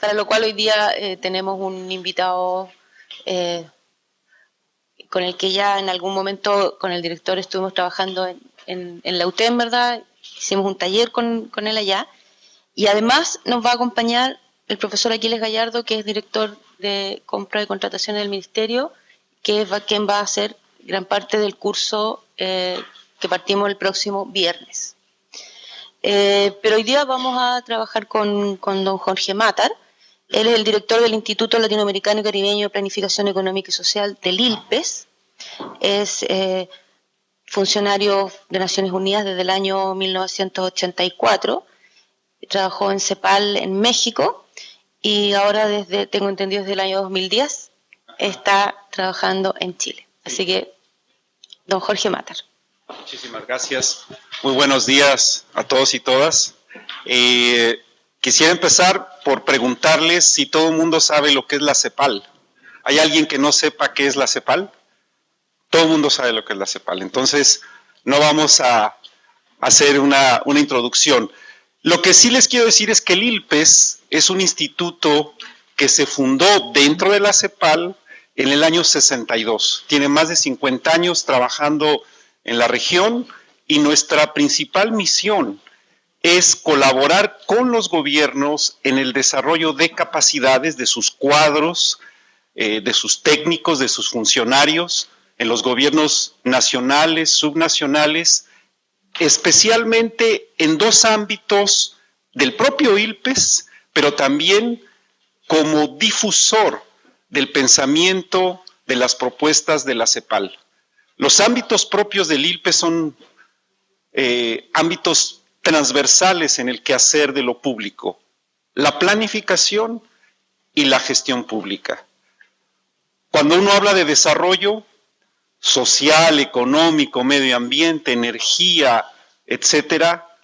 Para lo cual hoy día tenemos un invitado con el que ya en algún momento con el director estuvimos trabajando en la UTEM, ¿verdad? Hicimos un taller con él allá. Y además nos va a acompañar el profesor Aquiles Gallardo, que es director de compra y contratación del Ministerio, que es quien va a hacer gran parte del curso que partimos el próximo viernes. Pero hoy día vamos a trabajar con don Jorge Matar. Él es el director del Instituto Latinoamericano y Caribeño de Planificación Económica y Social del ILPES. Es funcionario de Naciones Unidas desde el año 1984. Trabajó en CEPAL en México y ahora tengo entendido desde el año 2010 está trabajando en Chile. Así que, don Jorge Matar. Muchísimas gracias. Muy buenos días a todos y todas. Quisiera empezar por preguntarles si todo el mundo sabe lo que es la CEPAL. ¿Hay alguien que no sepa qué es la CEPAL? Todo el mundo sabe lo que es la CEPAL. Entonces, no vamos a hacer una introducción. Lo que sí les quiero decir es que el ILPES es un instituto que se fundó dentro de la CEPAL en el año 62. Tiene más de 50 años trabajando en la región y nuestra principal misión es colaborar con los gobiernos en el desarrollo de capacidades de sus cuadros, de sus técnicos, de sus funcionarios, en los gobiernos nacionales, subnacionales, especialmente en dos ámbitos del propio ILPES, pero también como difusor del pensamiento de las propuestas de la CEPAL. Los ámbitos propios del ILPES son ámbitos transversales en el quehacer de lo público, la planificación y la gestión pública. Cuando uno habla de desarrollo social, económico, medio ambiente, energía, etcétera,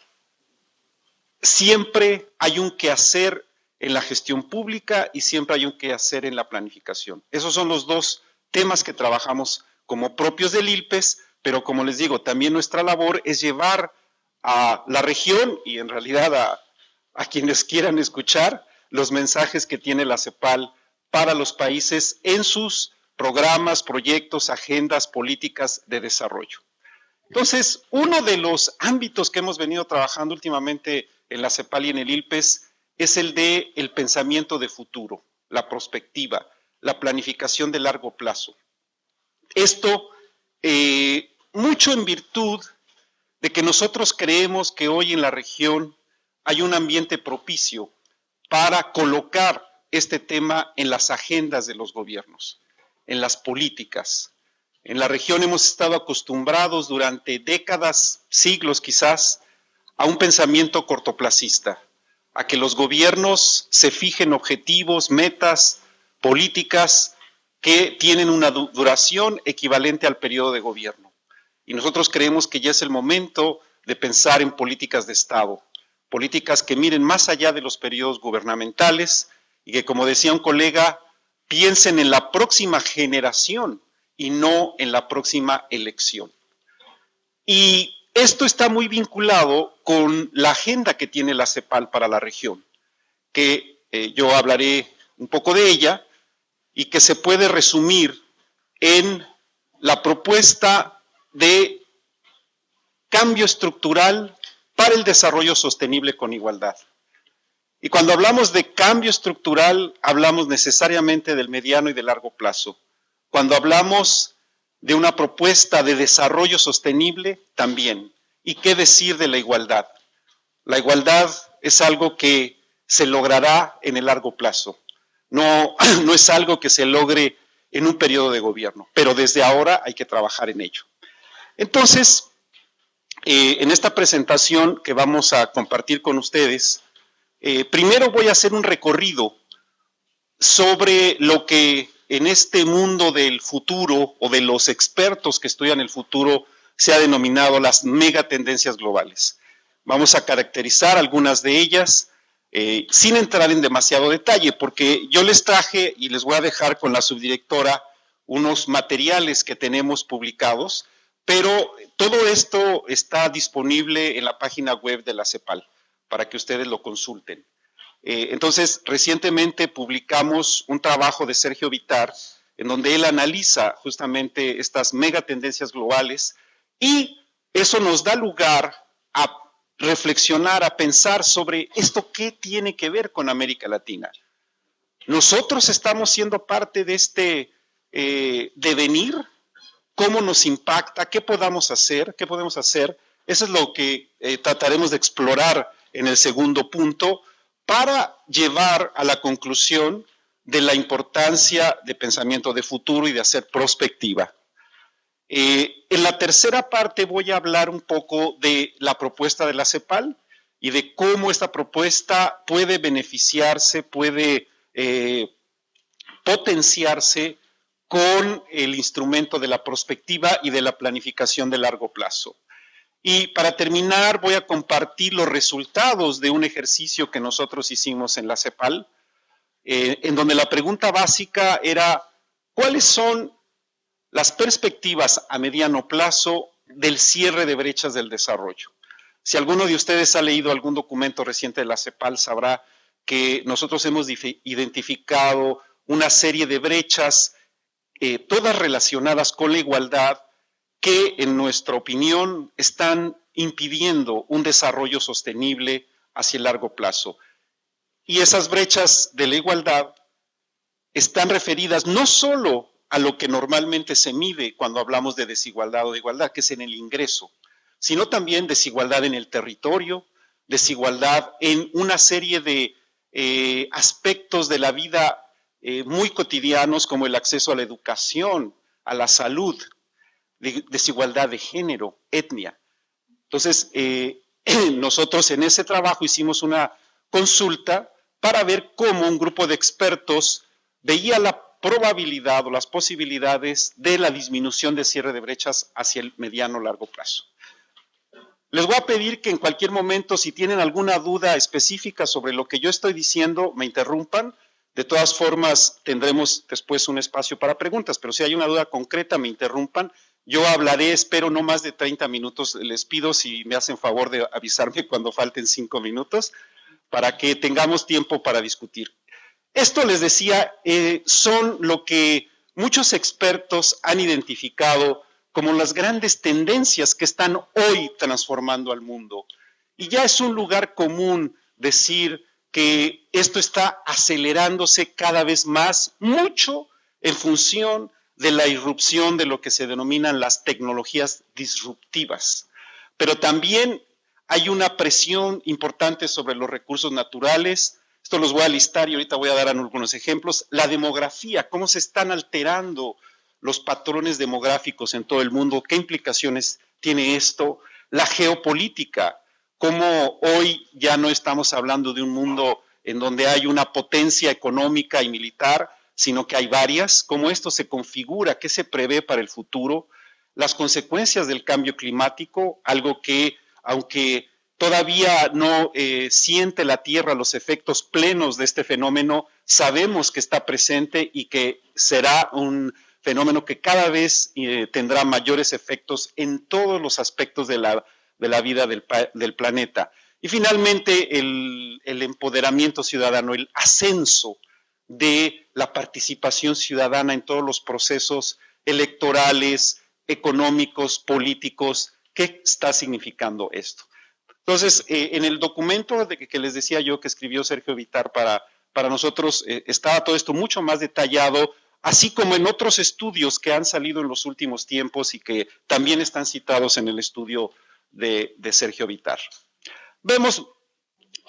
siempre hay un quehacer en la gestión pública y siempre hay un quehacer en la planificación. Esos son los dos temas que trabajamos como propios del ILPES, pero como les digo, también nuestra labor es llevar a la región y en realidad a quienes quieran escuchar los mensajes que tiene la CEPAL para los países en sus programas, proyectos, agendas, políticas de desarrollo. Entonces, uno de los ámbitos que hemos venido trabajando últimamente en la CEPAL y en el ILPES es el de el pensamiento de futuro, la prospectiva, la planificación de largo plazo. Esto mucho en virtud de que nosotros creemos que hoy en la región hay un ambiente propicio para colocar este tema en las agendas de los gobiernos, en las políticas. En la región hemos estado acostumbrados durante décadas, siglos quizás, a un pensamiento cortoplacista, a que los gobiernos se fijen objetivos, metas, políticas que tienen una duración equivalente al periodo de gobierno. Y nosotros creemos que ya es el momento de pensar en políticas de Estado, políticas que miren más allá de los periodos gubernamentales y que, como decía un colega, piensen en la próxima generación y no en la próxima elección. Y esto está muy vinculado con la agenda que tiene la CEPAL para la región, que yo hablaré un poco de ella y que se puede resumir en la propuesta de cambio estructural para el desarrollo sostenible con igualdad. Y cuando hablamos de cambio estructural, hablamos necesariamente del mediano y del largo plazo. Cuando hablamos de una propuesta de desarrollo sostenible, también. ¿Y qué decir de la igualdad? La igualdad es algo que se logrará en el largo plazo. No es algo que se logre en un periodo de gobierno, pero desde ahora hay que trabajar en ello. Entonces, en esta presentación que vamos a compartir con ustedes, primero voy a hacer un recorrido sobre lo que en este mundo del futuro o de los expertos que estudian el futuro se ha denominado las megatendencias globales. Vamos a caracterizar algunas de ellas sin entrar en demasiado detalle, porque yo les traje y les voy a dejar con la subdirectora unos materiales que tenemos publicados, pero todo esto está disponible en la página web de la CEPAL para que ustedes lo consulten. Entonces, recientemente publicamos un trabajo de Sergio Vitar, en donde él analiza justamente estas megatendencias globales, y eso nos da lugar a reflexionar, a pensar sobre esto qué tiene que ver con América Latina. Nosotros estamos siendo parte de este devenir, cómo nos impacta, qué podemos hacer. Eso es lo que trataremos de explorar en el segundo punto para llevar a la conclusión de la importancia de pensamiento de futuro y de hacer prospectiva. En la tercera parte voy a hablar un poco de la propuesta de la CEPAL y de cómo esta propuesta puede beneficiarse, puede potenciarse con el instrumento de la prospectiva y de la planificación de largo plazo. Y para terminar, voy a compartir los resultados de un ejercicio que nosotros hicimos en la CEPAL, en donde la pregunta básica era, ¿cuáles son las perspectivas a mediano plazo del cierre de brechas del desarrollo? Si alguno de ustedes ha leído algún documento reciente de la CEPAL, sabrá que nosotros hemos identificado una serie de brechas, todas relacionadas con la igualdad, que en nuestra opinión están impidiendo un desarrollo sostenible hacia el largo plazo. Y esas brechas de la igualdad están referidas no solo a lo que normalmente se mide cuando hablamos de desigualdad o de igualdad, que es en el ingreso, sino también desigualdad en el territorio, desigualdad en una serie de aspectos de la vida muy cotidianos, como el acceso a la educación, a la salud, desigualdad de género, etnia. Entonces, nosotros en ese trabajo hicimos una consulta para ver cómo un grupo de expertos veía la probabilidad o las posibilidades de la disminución de cierre de brechas hacia el mediano o largo plazo. Les voy a pedir que en cualquier momento, si tienen alguna duda específica sobre lo que yo estoy diciendo, me interrumpan. De todas formas, tendremos después un espacio para preguntas, pero si hay una duda concreta, me interrumpan. Yo hablaré, espero, no más de 30 minutos. Les pido si me hacen favor de avisarme cuando falten 5 minutos para que tengamos tiempo para discutir. Esto, les decía, son lo que muchos expertos han identificado como las grandes tendencias que están hoy transformando al mundo. Y ya es un lugar común decir que esto está acelerándose cada vez más, mucho en función de la irrupción de lo que se denominan las tecnologías disruptivas. Pero también hay una presión importante sobre los recursos naturales. Esto los voy a listar y ahorita voy a dar algunos ejemplos. La demografía, cómo se están alterando los patrones demográficos en todo el mundo, qué implicaciones tiene esto. La geopolítica, cómo hoy ya no estamos hablando de un mundo en donde hay una potencia económica y militar, sino que hay varias, cómo esto se configura, qué se prevé para el futuro, las consecuencias del cambio climático, algo que, aunque todavía no siente la Tierra los efectos plenos de este fenómeno, sabemos que está presente y que será un fenómeno que cada vez tendrá mayores efectos en todos los aspectos de la vida del planeta. Y finalmente el empoderamiento ciudadano, el ascenso de la participación ciudadana en todos los procesos electorales, económicos, políticos. ¿Qué está significando esto? Entonces, en el documento que les decía yo que escribió Sergio Vitar para nosotros, estaba todo esto mucho más detallado, así como en otros estudios que han salido en los últimos tiempos y que también están citados en el estudio de Sergio Vitar. Vemos,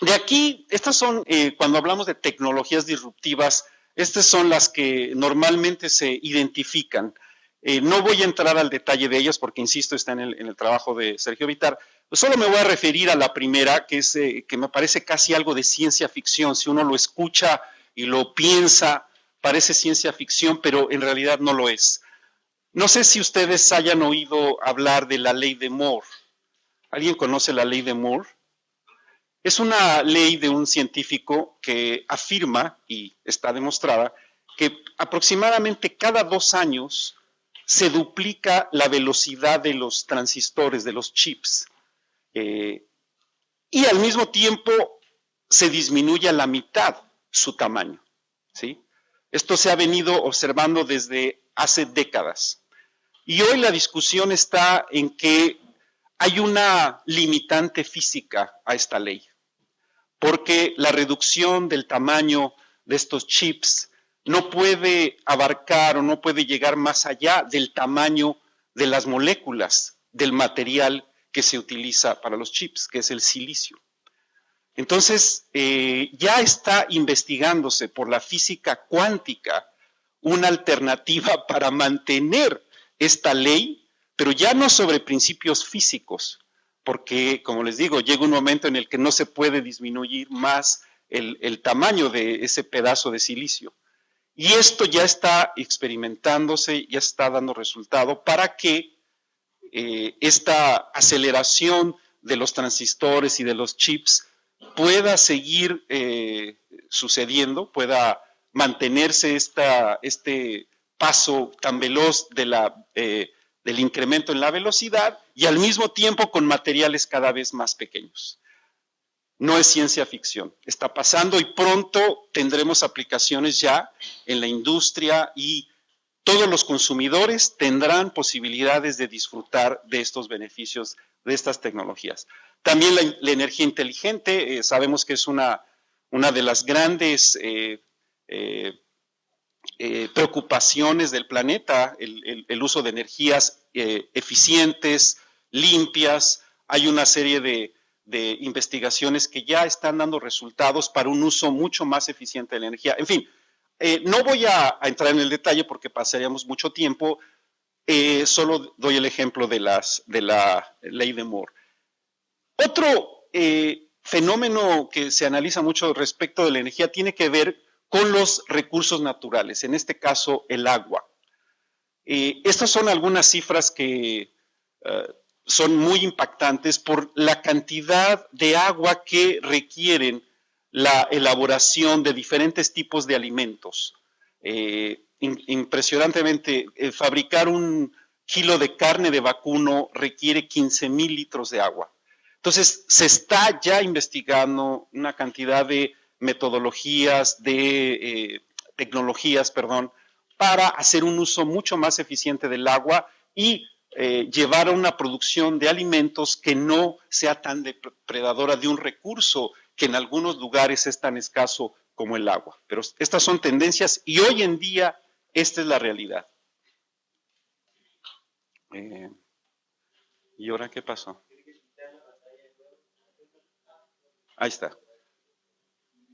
de aquí, estas son, cuando hablamos de tecnologías disruptivas, estas son las que normalmente se identifican. No voy a entrar al detalle de ellas porque, insisto, está en el trabajo de Sergio Vitar. Solo me voy a referir a la primera, que es que me parece casi algo de ciencia ficción. Si uno lo escucha y lo piensa, parece ciencia ficción, pero en realidad no lo es. No sé si ustedes hayan oído hablar de la ley de Moore. ¿Alguien conoce la ley de Moore? Es una ley de un científico que afirma, y está demostrada, que aproximadamente cada 2 años se duplica la velocidad de los transistores, de los chips. Y al mismo tiempo se disminuye a la mitad su tamaño, ¿sí? Esto se ha venido observando desde hace décadas. Y hoy la discusión está en que hay una limitante física a esta ley, porque la reducción del tamaño de estos chips no puede abarcar o no puede llegar más allá del tamaño de las moléculas del material que se utiliza para los chips, que es el silicio. Entonces, ya está investigándose por la física cuántica una alternativa para mantener esta ley, pero ya no sobre principios físicos, porque, como les digo, llega un momento en el que no se puede disminuir más el tamaño de ese pedazo de silicio. Y esto ya está experimentándose, ya está dando resultado para que esta aceleración de los transistores y de los chips pueda seguir sucediendo, pueda mantenerse este paso tan veloz del incremento en la velocidad y al mismo tiempo con materiales cada vez más pequeños. No es ciencia ficción, está pasando y pronto tendremos aplicaciones ya en la industria y todos los consumidores tendrán posibilidades de disfrutar de estos beneficios de estas tecnologías. También la energía inteligente, sabemos que es una de las grandes preocupaciones del planeta, el uso de energías eficientes, limpias. Hay una serie de investigaciones que ya están dando resultados para un uso mucho más eficiente de la energía. En fin, no voy a entrar en el detalle porque pasaríamos mucho tiempo, solo doy el ejemplo de la ley de Moore. Otro fenómeno que se analiza mucho respecto de la energía tiene que ver con los recursos naturales, en este caso el agua. Estas son algunas cifras que son muy impactantes por la cantidad de agua que requieren la elaboración de diferentes tipos de alimentos. Impresionantemente, fabricar un kilo de carne de vacuno requiere 15,000 litros de agua. Entonces, se está ya investigando una cantidad de metodologías, de tecnologías, para hacer un uso mucho más eficiente del agua y llevar a una producción de alimentos que no sea tan depredadora de un recurso que en algunos lugares es tan escaso como el agua. Pero estas son tendencias y hoy en día esta es la realidad. ¿Y ahora qué pasó? Ahí está.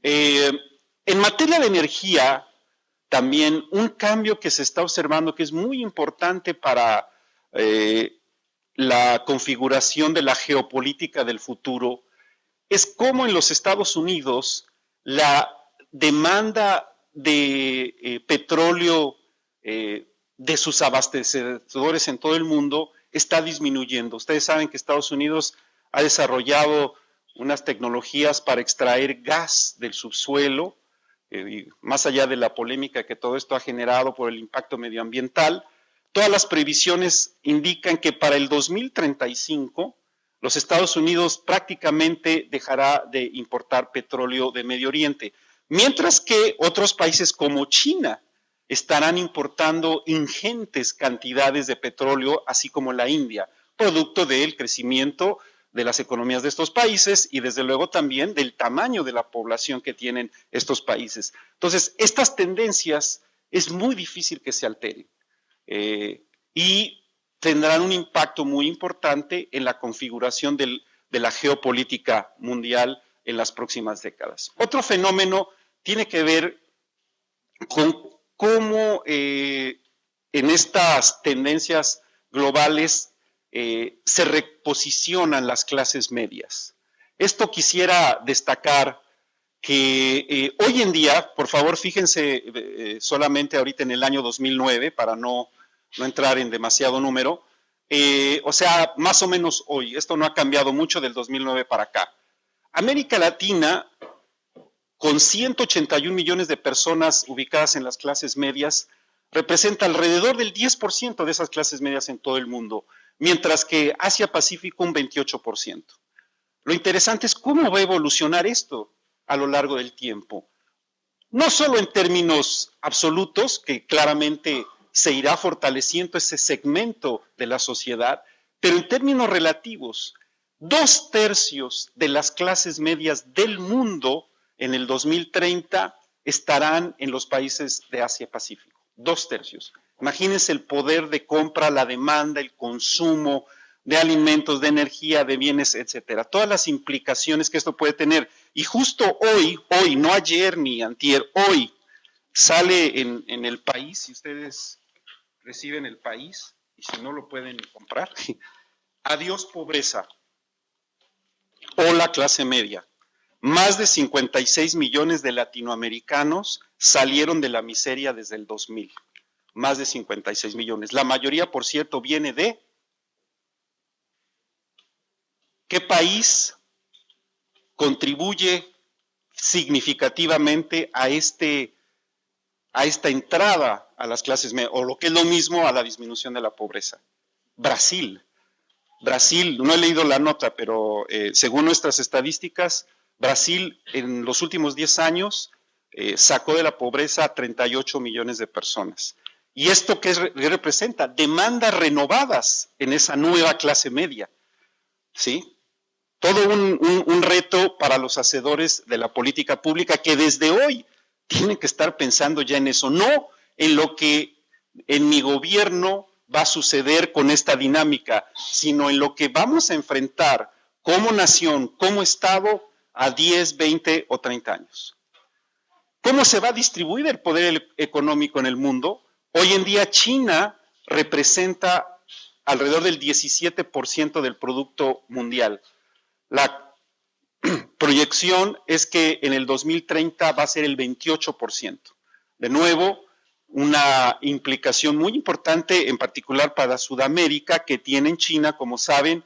En materia de energía, también un cambio que se está observando que es muy importante para la configuración de la geopolítica del futuro es cómo en los Estados Unidos la demanda de petróleo de sus abastecedores en todo el mundo está disminuyendo. Ustedes saben que Estados Unidos ha desarrollado unas tecnologías para extraer gas del subsuelo, y más allá de la polémica que todo esto ha generado por el impacto medioambiental, todas las previsiones indican que para el 2035 los Estados Unidos prácticamente dejará de importar petróleo de Medio Oriente, mientras que otros países como China estarán importando ingentes cantidades de petróleo, así como la India, producto del crecimiento de las economías de estos países y desde luego también del tamaño de la población que tienen estos países. Entonces, estas tendencias es muy difícil que se alteren y tendrán un impacto muy importante en la configuración de la geopolítica mundial en las próximas décadas. Otro fenómeno tiene que ver con cómo en estas tendencias globales se reposicionan las clases medias. Esto quisiera destacar que hoy en día, por favor, fíjense solamente ahorita en el año 2009, para no entrar en demasiado número, o sea, más o menos hoy, esto no ha cambiado mucho del 2009 para acá. América Latina, con 181 millones de personas ubicadas en las clases medias, representa alrededor del 10% de esas clases medias en todo el mundo, mientras que Asia-Pacífico un 28%. Lo interesante es cómo va a evolucionar esto. a lo largo del tiempo. No solo en términos absolutos, que claramente se irá fortaleciendo ese segmento de la sociedad, pero en términos relativos, 2/3 de las clases medias del mundo en el 2030 estarán en los países de Asia-Pacífico. 2/3. Imagínense el poder de compra, la demanda, el consumo de alimentos, de energía, de bienes, etcétera. Todas las implicaciones que esto puede tener. Y justo hoy, no ayer ni antier, hoy sale en El País, si ustedes reciben El País, y si no lo pueden comprar, adiós pobreza, hola clase media. Más de 56 millones de latinoamericanos salieron de la miseria desde el 2000. Más de 56 millones. La mayoría, por cierto, viene de... ¿Qué país contribuye significativamente a esta entrada a las clases medias, o lo que es lo mismo a la disminución de la pobreza? Brasil. Brasil, no he leído la nota, pero según nuestras estadísticas, Brasil en los últimos 10 años sacó de la pobreza a 38 millones de personas. ¿Y esto qué representa? Demandas renovadas en esa nueva clase media, ¿sí? Todo un reto para los hacedores de la política pública que desde hoy tienen que estar pensando ya en eso, no en lo que en mi gobierno va a suceder con esta dinámica, sino en lo que vamos a enfrentar como nación, como Estado, a 10, 20 o 30 años. ¿Cómo se va a distribuir el poder económico en el mundo? Hoy en día China representa alrededor del 17% del producto mundial. La proyección es que en el 2030 va a ser el 28%. De nuevo, una implicación muy importante, en particular para Sudamérica, que tiene en China, como saben,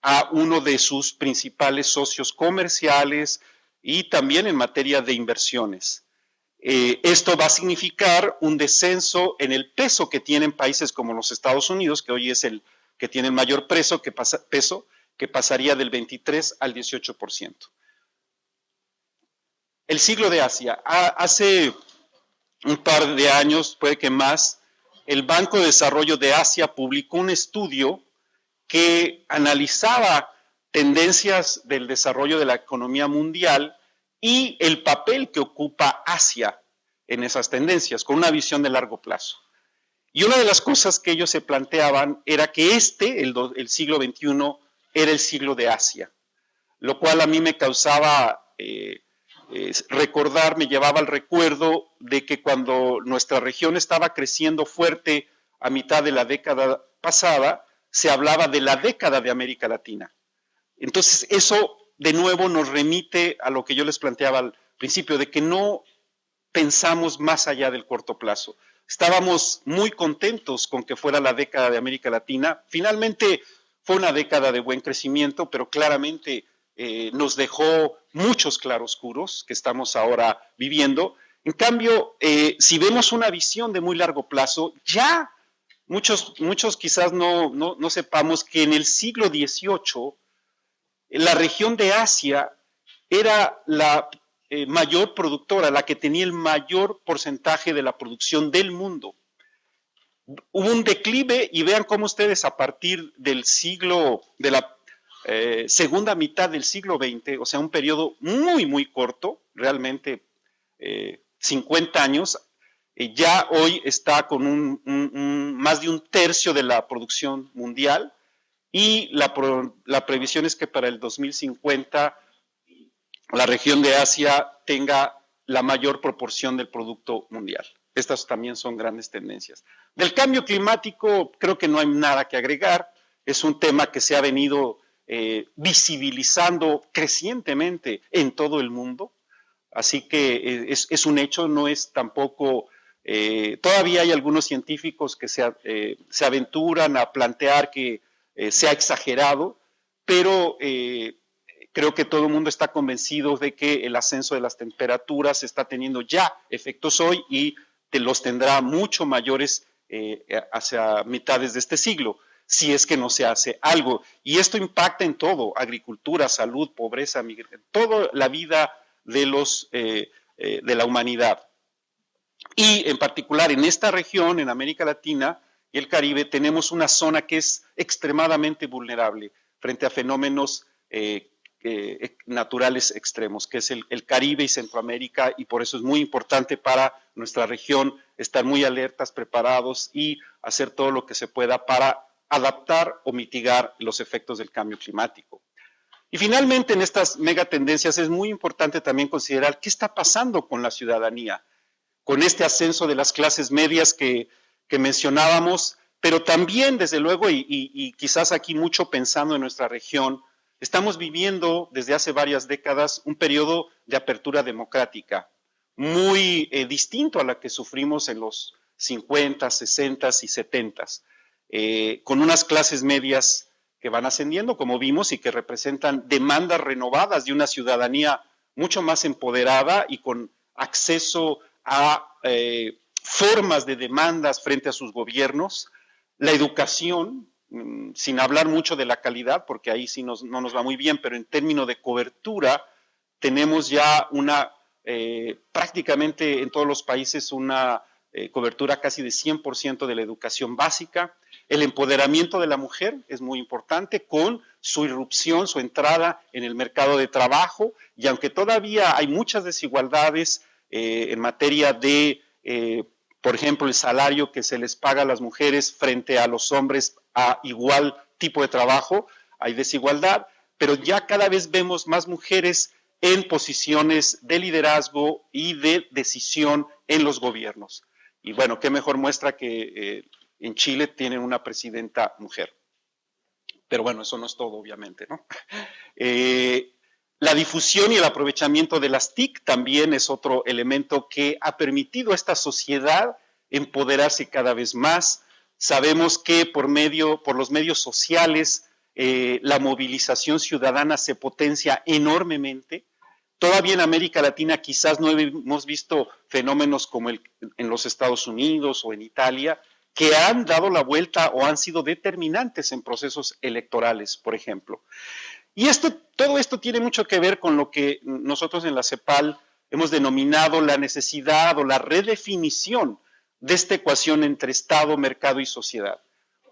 a uno de sus principales socios comerciales y también en materia de inversiones. Esto va a significar un descenso en el peso que tienen países como los Estados Unidos, que hoy es el que tiene el mayor peso, que pasaría del 23 al 18%. El siglo de Asia. Hace un par de años, puede que más, el Banco de Desarrollo de Asia publicó un estudio que analizaba tendencias del desarrollo de la economía mundial y el papel que ocupa Asia en esas tendencias, con una visión de largo plazo. Y una de las cosas que ellos se planteaban era que el siglo XXI, era el siglo de Asia, lo cual a mí me causaba me llevaba al recuerdo de que cuando nuestra región estaba creciendo fuerte a mitad de la década pasada, se hablaba de la década de América Latina. Entonces, eso de nuevo nos remite a lo que yo les planteaba al principio, de que no pensamos más allá del corto plazo. Estábamos muy contentos con que fuera la década de América Latina. Finalmente fue una década de buen crecimiento, pero claramente nos dejó muchos claroscuros que estamos ahora viviendo. En cambio, si vemos una visión de muy largo plazo, ya muchos quizás no sepamos que en el siglo XVIII la región de Asia era la mayor productora, la que tenía el mayor porcentaje de la producción del mundo. Hubo un declive y vean cómo ustedes a partir del siglo, de la segunda mitad del siglo XX, o sea, un periodo muy, muy corto, realmente 50 años, ya hoy está con más de un tercio de la producción mundial y la previsión es que para el 2050 la región de Asia tenga la mayor proporción del producto mundial. Estas también son grandes tendencias. Del cambio climático creo que no hay nada que agregar, es un tema que se ha venido visibilizando crecientemente en todo el mundo, así que es un hecho, no es tampoco, todavía hay algunos científicos que se aventuran a plantear que se ha exagerado, pero creo que todo el mundo está convencido de que el ascenso de las temperaturas está teniendo ya efectos hoy y los tendrá mucho mayores hacia mitades de este siglo, si es que no se hace algo. Y esto impacta en todo, agricultura, salud, pobreza, migración, toda la vida de la humanidad. Y en particular en esta región, en América Latina y el Caribe, tenemos una zona que es extremadamente vulnerable frente a fenómenos naturales extremos, que es el Caribe y Centroamérica, y por eso es muy importante para nuestra región estar muy alertas, preparados y hacer todo lo que se pueda para adaptar o mitigar los efectos del cambio climático. Y finalmente, en estas megatendencias es muy importante también considerar qué está pasando con la ciudadanía, con este ascenso de las clases medias que mencionábamos, pero también, desde luego, y quizás aquí mucho pensando en nuestra región, estamos viviendo desde hace varias décadas un periodo de apertura democrática muy distinto a la que sufrimos en los 50, 60 y 70, con unas clases medias que van ascendiendo, como vimos, y que representan demandas renovadas de una ciudadanía mucho más empoderada y con acceso a formas de demandas frente a sus gobiernos, la educación, sin hablar mucho de la calidad, porque ahí sí no nos va muy bien, pero en términos de cobertura, tenemos ya prácticamente en todos los países una cobertura casi de 100% de la educación básica. El empoderamiento de la mujer es muy importante con su irrupción, su entrada en el mercado de trabajo, y aunque todavía hay muchas desigualdades en materia de, por ejemplo, el salario que se les paga a las mujeres frente a los hombres a igual tipo de trabajo, hay desigualdad, pero ya cada vez vemos más mujeres en posiciones de liderazgo y de decisión en los gobiernos. Y bueno, qué mejor muestra que en Chile tienen una presidenta mujer. Pero bueno, eso no es todo, obviamente, ¿no? La difusión y el aprovechamiento de las TIC también es otro elemento que ha permitido a esta sociedad empoderarse cada vez más. Sabemos que por los medios sociales la movilización ciudadana se potencia enormemente. Todavía en América Latina quizás no hemos visto fenómenos como en los Estados Unidos o en Italia, que han dado la vuelta o han sido determinantes en procesos electorales, por ejemplo. Y todo esto tiene mucho que ver con lo que nosotros en la CEPAL hemos denominado la necesidad o la redefinición de esta ecuación entre Estado, mercado y sociedad.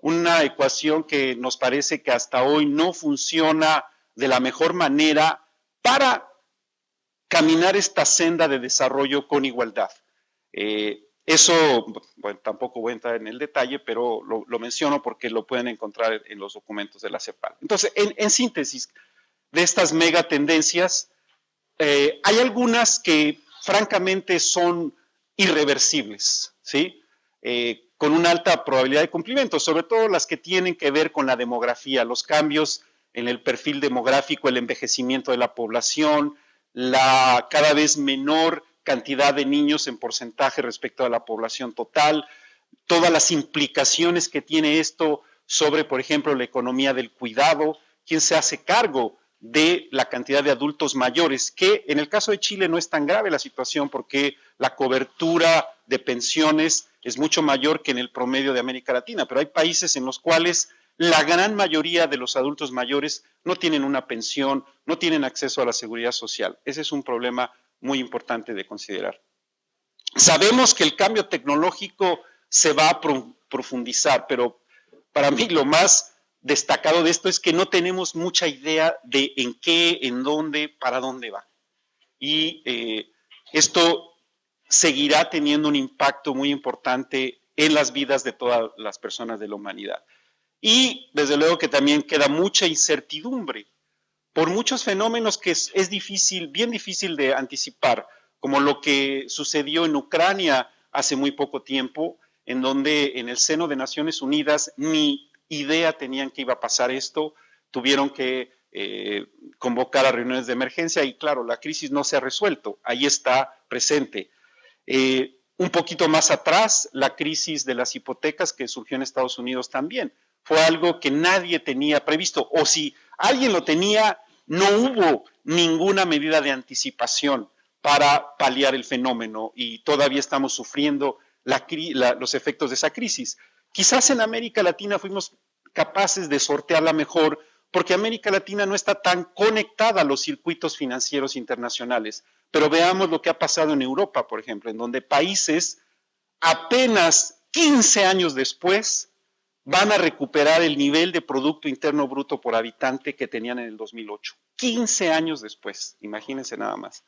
Una ecuación que nos parece que hasta hoy no funciona de la mejor manera para caminar esta senda de desarrollo con igualdad. Eso, bueno, tampoco voy a entrar en el detalle, pero lo menciono porque lo pueden encontrar en los documentos de la CEPAL. Entonces, en síntesis de estas megatendencias, hay algunas que francamente son irreversibles, ¿sí? Con una alta probabilidad de cumplimiento, sobre todo las que tienen que ver con la demografía, los cambios en el perfil demográfico, el envejecimiento de la población, la cada vez menor cantidad de niños en porcentaje respecto a la población total, todas las implicaciones que tiene esto sobre, por ejemplo, la economía del cuidado, quién se hace cargo de la cantidad de adultos mayores, que en el caso de Chile no es tan grave la situación porque la cobertura de pensiones es mucho mayor que en el promedio de América Latina, pero hay países en los cuales la gran mayoría de los adultos mayores no tienen una pensión, no tienen acceso a la seguridad social. Ese es un problema muy importante de considerar. Sabemos que el cambio tecnológico se va a profundizar, pero para mí lo más destacado de esto es que no tenemos mucha idea de en qué, en dónde, para dónde va. Y esto seguirá teniendo un impacto muy importante en las vidas de todas las personas de la humanidad. Y desde luego que también queda mucha incertidumbre por muchos fenómenos que es difícil, bien difícil de anticipar, como lo que sucedió en Ucrania hace muy poco tiempo, en donde en el seno de Naciones Unidas ni idea tenían que iba a pasar esto, tuvieron que convocar a reuniones de emergencia y claro, la crisis no se ha resuelto, ahí está presente. Un poquito más atrás, la crisis de las hipotecas que surgió en Estados Unidos también, fue algo que nadie tenía previsto, o si alguien lo tenía, no hubo ninguna medida de para paliar el fenómeno y todavía estamos sufriendo los efectos de esa crisis. Quizás en América Latina fuimos capaces de sortearla mejor porque América Latina no está tan conectada a los circuitos financieros internacionales. Pero veamos lo que ha pasado en Europa, por ejemplo, en donde países apenas 15 años después van a recuperar el nivel de Producto Interno Bruto por habitante que tenían en el 2008. 15 años después, imagínense nada más.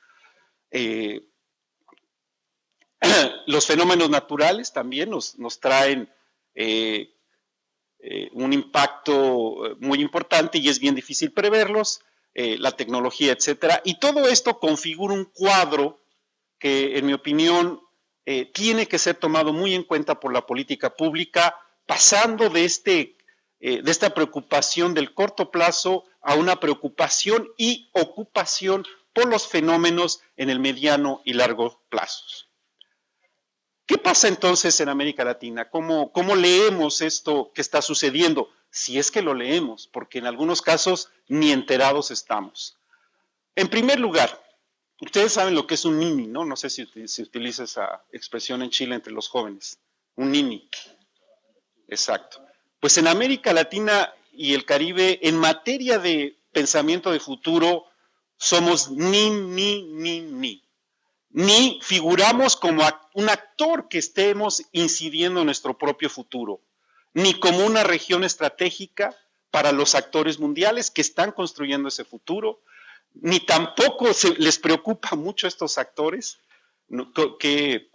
Los fenómenos naturales también nos traen un impacto muy importante y es bien difícil preverlos, la tecnología, etcétera. Y todo esto configura un cuadro que, en mi opinión, tiene que ser tomado muy en cuenta por la política pública, pasando de esta preocupación del corto plazo a una preocupación y ocupación por los fenómenos en el mediano y largo plazos. ¿Qué pasa entonces en América Latina? ¿Cómo leemos esto que está sucediendo? Si es que lo leemos, porque en algunos casos ni enterados estamos. En primer lugar, ustedes saben lo que es un nini, ¿no? No sé si se utiliza esa expresión en Chile entre los jóvenes. Un nini. Exacto. Pues en América Latina y el Caribe, en materia de pensamiento de futuro, somos ni figuramos como un actor que estemos incidiendo en nuestro propio futuro, ni como una región estratégica para los actores mundiales que están construyendo ese futuro, ni tampoco les preocupa mucho a estos actores qué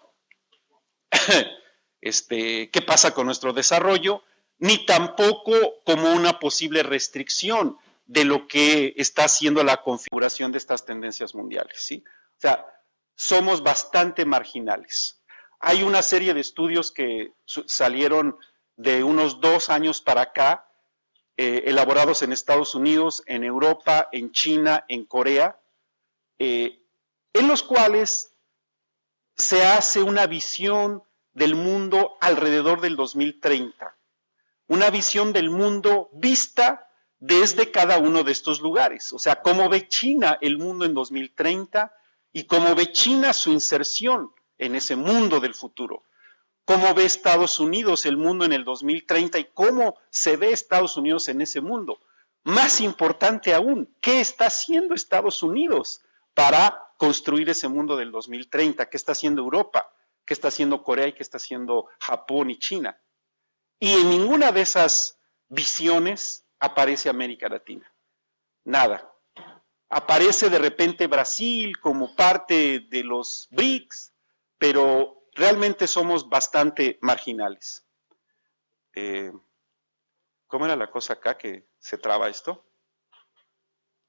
pasa con nuestro desarrollo, ni tampoco como una posible restricción de lo que está haciendo la configuración de estas tendencias mundiales, ¿sí? O sea, somos bastante marginales. Hay una serie de estudios que salieron de unos 2 años para acá, elaborados en Estados Unidos, en Europa, en China, en Corea, en los cuales se hace una visión del mundo alrededor del 2030. Una visión del mundo vista desde cada uno de estos lugares. O sea, cómo ve China el mundo en 2030 y cómo ve China su inserción en ese mundo del futuro. Cómo ve Estados Unidos el mundo en el 2030 y cómo se ve Estados Unidos en ese mundo. Más importante aún, ¿qué está haciendo Estados Unidos para construir ese mundo del 2030? ¿Qué está haciendo Europa? ¿Qué está haciendo Corea y qué está haciendo Japón y China? Y en ninguna de esas visiones aparece América Latina. Nada. Aparece de repente Brasil como parte de los BRICS, pero realmente somos bastante marginales. ¿Cómo era la cosa acá que se traba esto?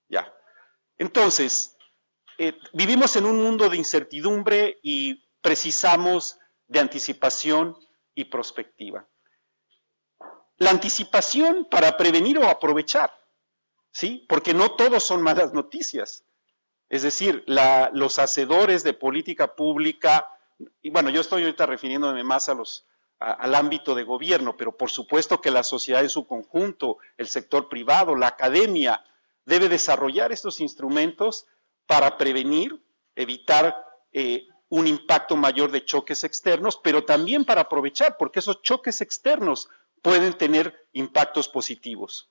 Ya. Entonces, vivimos en un mundo de incertidumbre y precisamos de anticipación y prospectiva. La anticipación para prevenir o aprovechar, ¿sí? Porque no todos son malas noticias. Es decir, los hacedores de política pública, y bueno, yo estoy ahorita refiriéndome más al ámbito de gobierno, pero por supuesto que la sociedad en su conjunto, el sector privado, la academia, debe desarrollar estos instrumentos para prevenir, evitar un impacto mayor de choques externos, pero también para aprovechar, porque esos choques externos pueden tener impactos positivos.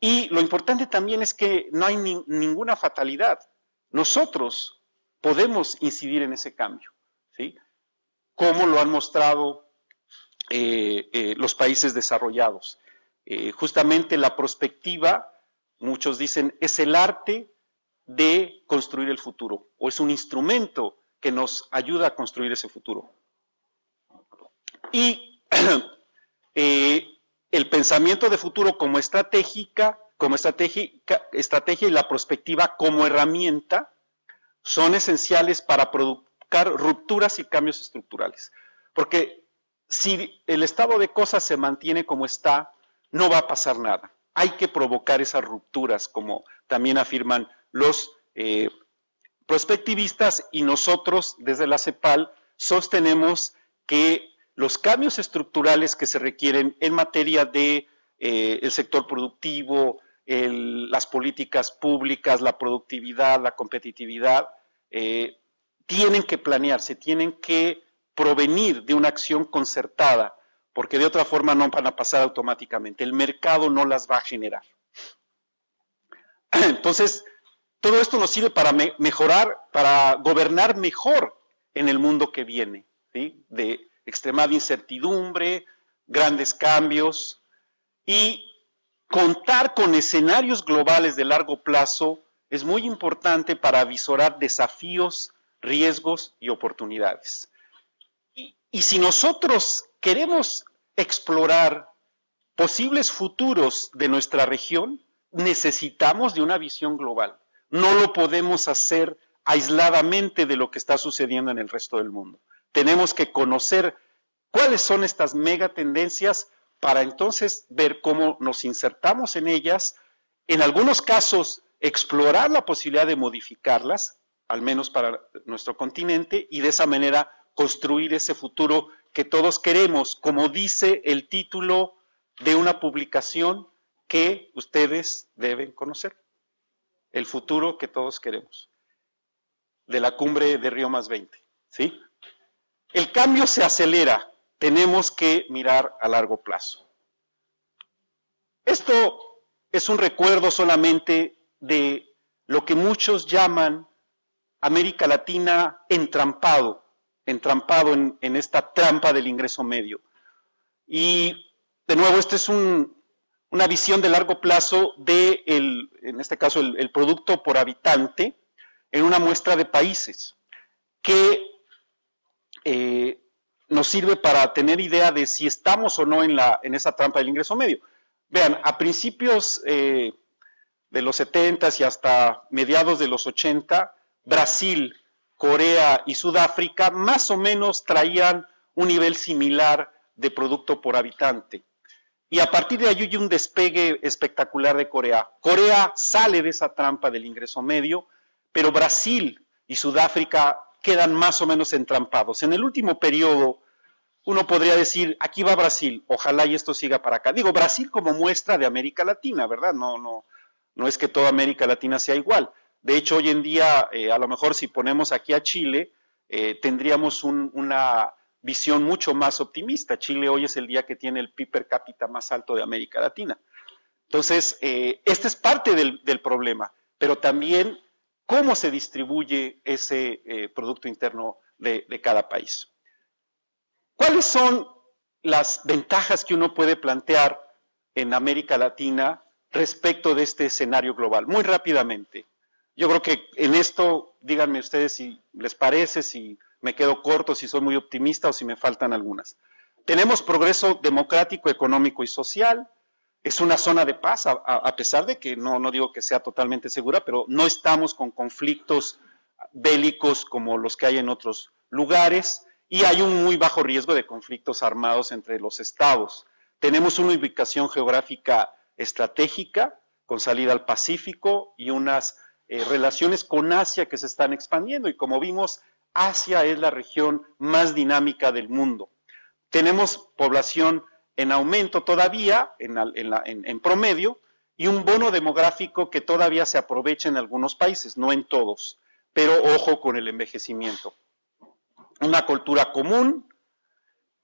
Y lo importante también es que no hay ninguna fatalidad. Nosotros podemos incidir en ese cambio, ¿sí? Como lo han mostrado los países desarrollados. Justamente la prospectiva, muchos dicen, es el arte de construir el futuro, o es un instrumento que nos ayuda a construir ese futuro. Y el pensamiento de futuro como estrategia y la prospectiva como herramienta son esenciales para provocar rupturas y cambios estructurales. Porque si el estado de cosas se mantiene como está, no va a pasar nada. Hay que provocar esas rupturas, como también afirman los prospectivistas, y nosotros desde la CEPAL sostenemos que los cambios estructurales que se requieren en materia de el sector productivo, las políticas públicas, la productividad, la competitividad, tienen que planearse, tienen que provenir de una acción concertada, porque de otra forma no van a pasar automáticamente. El mercado no las va a generar. Entonces, todo esto nos sirve para mejorar, para gobernar mejor en el mundo que viene, ¿sí? De extremada incertidumbre, grandes cambios, y contar con escenarios globales de largo plazo es muy importante para avisorar desafíos, riesgos y oportunidades. Y si nosotros queremos explorar posibles futuros de nuestra región, necesitamos de una visión global. No lo podemos hacer aisladamente de lo que está sucediendo en el resto del mundo. Tenemos que conocer cuáles son estas megatendencias para entonces ver cómo nos insertamos en ellas, en algunos casos explorar la posibilidad de modificarlas, al menos para nuestro continente, y de esa manera construir ese futuro que todos queremos, como dice el título de una publicación que ustedes deben conocer. El futuro que todos queremos, de la cumbre de Río +20, ¿sí? El cambio se acelera, tenemos que mirar a largo plazo. Esto es un recuerdo solamente de lo que muchos llaman América Latina entrampado en esta trampa del ingreso medio. Y de nuevo, esta es una visión de largo plazo de, en este caso, el producto por habitante en una muestra de países que nos sirve para tener idea de si estamos o no en esa trampa del ingreso medio. Vean, a principios de los 70 y hasta mediados de los 80, Brasil, Corea y Sudáfrica más o menos traían un nivel similar de producto por habitante. Y a partir de ahí hay un despegue espectacular de Corea. Corea sale de esa trampa del ingreso medio, pero Brasil y Sudáfrica quedan más o menos entrampados. En el último periodo, uno podría decir, aquí va Brasil, ojalá y esto siga para acá. Digo, Brasil como muestra de América Latina, ¿verdad? No es que toda América Latina sea igual. De hecho, hoy en día, a lo mejor si ponemos aquí a Chile, tendríamos una visión mucho más optimista. Chile hoy es el día que tiene el PIB per cápita más alto de América Latina. Entonces, este es parte del problema, pero también cómo se distribuye ese Producto Interno de cada país. ¿Cuáles son las ventajas que uno puede plantear en América Latina respecto de este escenario global? Muy rápidamente. Yo creo que en esto, díganme ustedes si les parece, si me quedo corto, si soy muy optimista o si me faltan algunas. Tenemos progreso democrático, económico y social. Es una zona de paz, a pesar de que no digo que sea totalmente segura, pero no estamos con conflictos bélicos como los que hay en otros lugares, y hay un muy bajo riesgo de conflictos armados entre los estados. Tenemos una ubicación geográfica estratégica, con salida al Pacífico, y unas relaciones con Asia que se están expandiendo, y como vimos, Asia es la región más dinámica del mundo. Tenemos población en aumento todavía, en promedio, y un bono demográfico que todavía se aprovecha en algunos países, no en todos, pero ojo con el envejecimiento. Una cultura común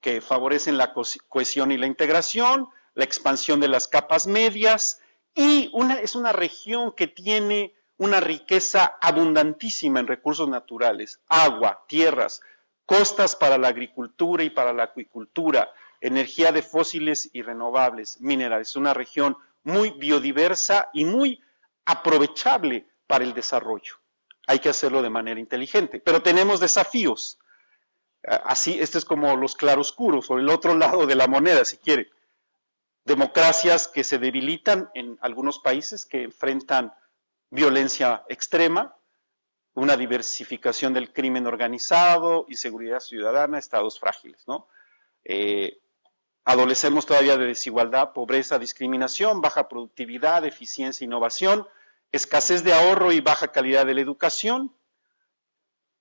que favorece la cohesión y la integración, la expansión de las capas medias, y es una región que tiene una riqueza abundantísima en recursos naturales, agua, tierras, costas para la agricultura y para la acuicultura, energía de fósiles y renovables, minerales. Es una región muy biodiversa y muy aprovechable para el desarrollo. Hay que hacerlo de manera inteligente, pero tenemos desafíos. Así, este es como los claroscuros, o el otro lado de la moneda, si quieren. Democracias que se debilitan en algunos países, que enfrentan violencia extrema, una diversificación del crimen organizado, inseguridad ciudadana, estados frágiles, ¿no? Adolecemos todavía de desigualdad, pobreza, discriminación, baja productividad, eficiencia, innovación, escasez de ahorro y baja calidad de la educación.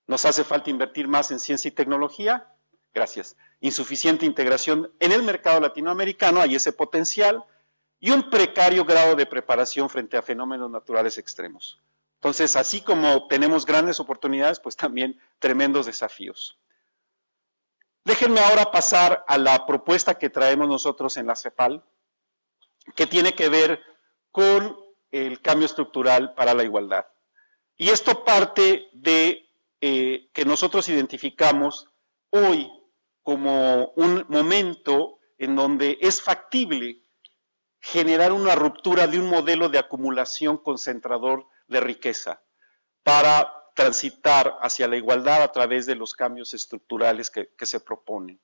Nos hace falta invertir más en ciencia y tecnología. Gracias. Insuficiente integración en el mercado latinoamericano, hay ese potencial, y un precario grado de preparación frente a fenómenos naturales extremos. Entonces, así como tenemos grandes oportunidades, pues también tremendos desafíos. Déjenme ahora pasar a la propuesta que traemos nosotros en la CEPAL, que tiene que ver con el cambio estructural para la igualdad. Y esto parte de que nosotros identificamos hoy como un momento en donde es factible generar una ruptura de un modelo de acumulación concentrador de riqueza para transitar hacia la igualdad a través de los cambios estructurales que se proponen.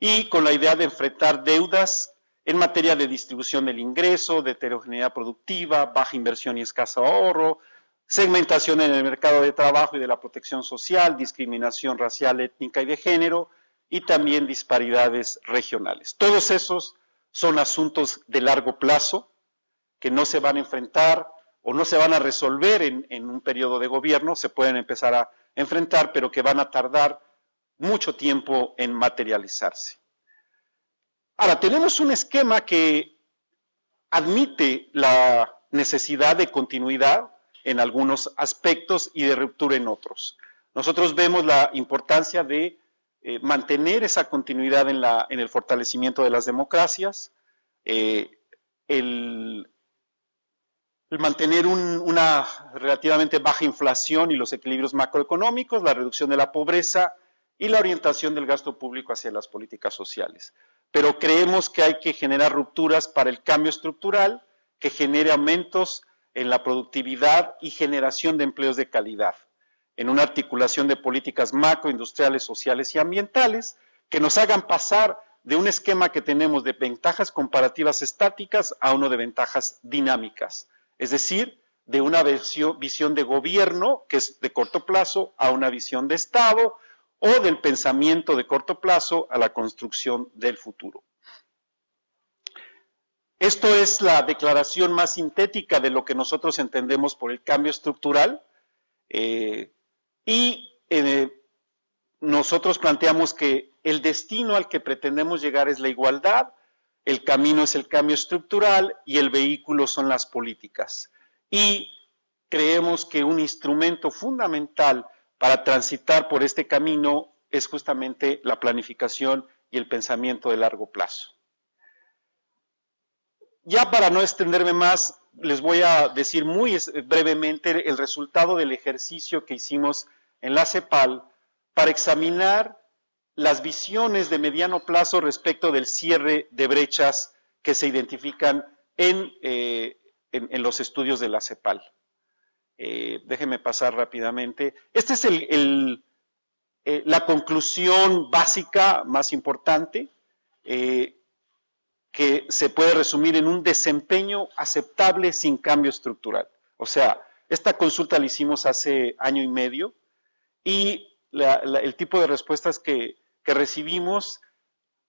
Y con la idea de enfrentar deudas en materia de distribución del ingreso, de heterogeneidad productiva, baja inversión y escaso ahorro, segmentación en el mercado de trabajo y de la protección social, discriminación racial, étnica y de género, y también disparidades regionales. Todos esos son asuntos de largo plazo que no se van a enfrentar o no se van a resolver en un periodo de gobierno, se pueden empezar a enfrentar, pero que van a tardar mucho tiempo en materializarse. Ahora, tenemos un esquema que admite la necesidad de continuidad en algunos aspectos y de ruptura en otros. Nosotros vemos la importancia de mantener esa continuidad en el fortalecimiento de las democracias, el mantener una relativamente baja inflación y los equilibrios macroeconómicos, la reducción de la pobreza y la orientación del gasto público hacia las políticas sociales. Pero creemos que hay que generar rupturas para el cambio estructural que genere aumentos en la productividad y generación de empleos de calidad, en una articulación de políticas macroindustriales, sociales y ambientales que nos hagan pasar de un esquema que tenemos de ventajas comparativas estáticas a uno de ventajas dinámicas, es decir, de una visión de gobierno que es de corto plazo a una visión de Estado o del pensamiento de corto plazo a la construcción del futuro. Esto es la declaración más sintética de lo que nosotros entendemos por el cambio estructural nosotros planteamos que el destino al que pretendemos llegar es la igualdad, el camino es el cambio estructural y el vehículo son las políticas. Y creemos que un instrumento fundamental para transitar por este camino es justamente la planificación y el pensamiento de largo plazo. Ya para no extenderme más, les voy a decir muy brevemente el resultado del ejercicio que hicimos en la CEPAL para examinar las visiones de mediano plazo respecto del cierre de brechas que se identifican en los estudios de la CEPAL. Déjenme pasar rápidamente. Esta es la conclusión básica más importante que se puede resumir en un desempeño aceptable sin cambio estructural. O sea, esta consulta la hicimos hace año y medio y el tipo de respuestas que recibimos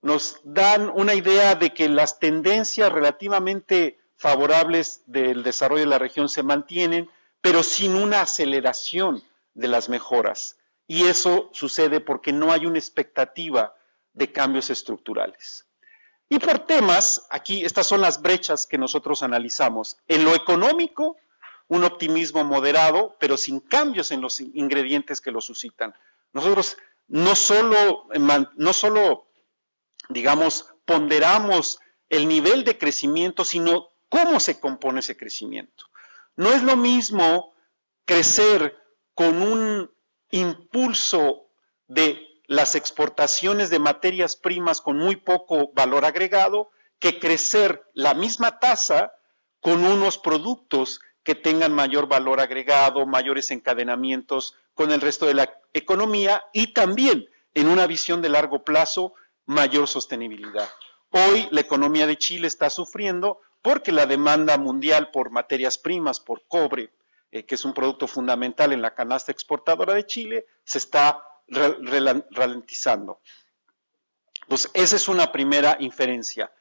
nos dan una idea de que las tendencias relativamente favorables del desarrollo de la región se mantienen, pero sin una aceleración de las mejoras. Y eso sucede porque no hay una expectativa de cambios estructurales. Y por temas, aquí estas son las brechas que nosotros analizamos. En lo económico, un optimismo moderado, pero sin cambios en los ingredientes que lo suscitan. Nosotros no solo, digamos, ponderamos el nivel de crecimiento, sino cómo se compone ese crecimiento. No es lo mismo crecer con un impulso de las exportaciones de materias primas con muy poco valor agregado que crecer la misma tasa con unos productos que tengan mayor valor agregado, mayores encadenamientos con el resto de la economía y también en una visión de largo plazo mayor sostenibilidad. Hoy la economía de Chile está sufriendo porque la demanda mundial por materias primas, por cobre, que es un producto fundamental en la canasta exportadora de Chile, se está ralentizando. Pues esa es una primera inferencia.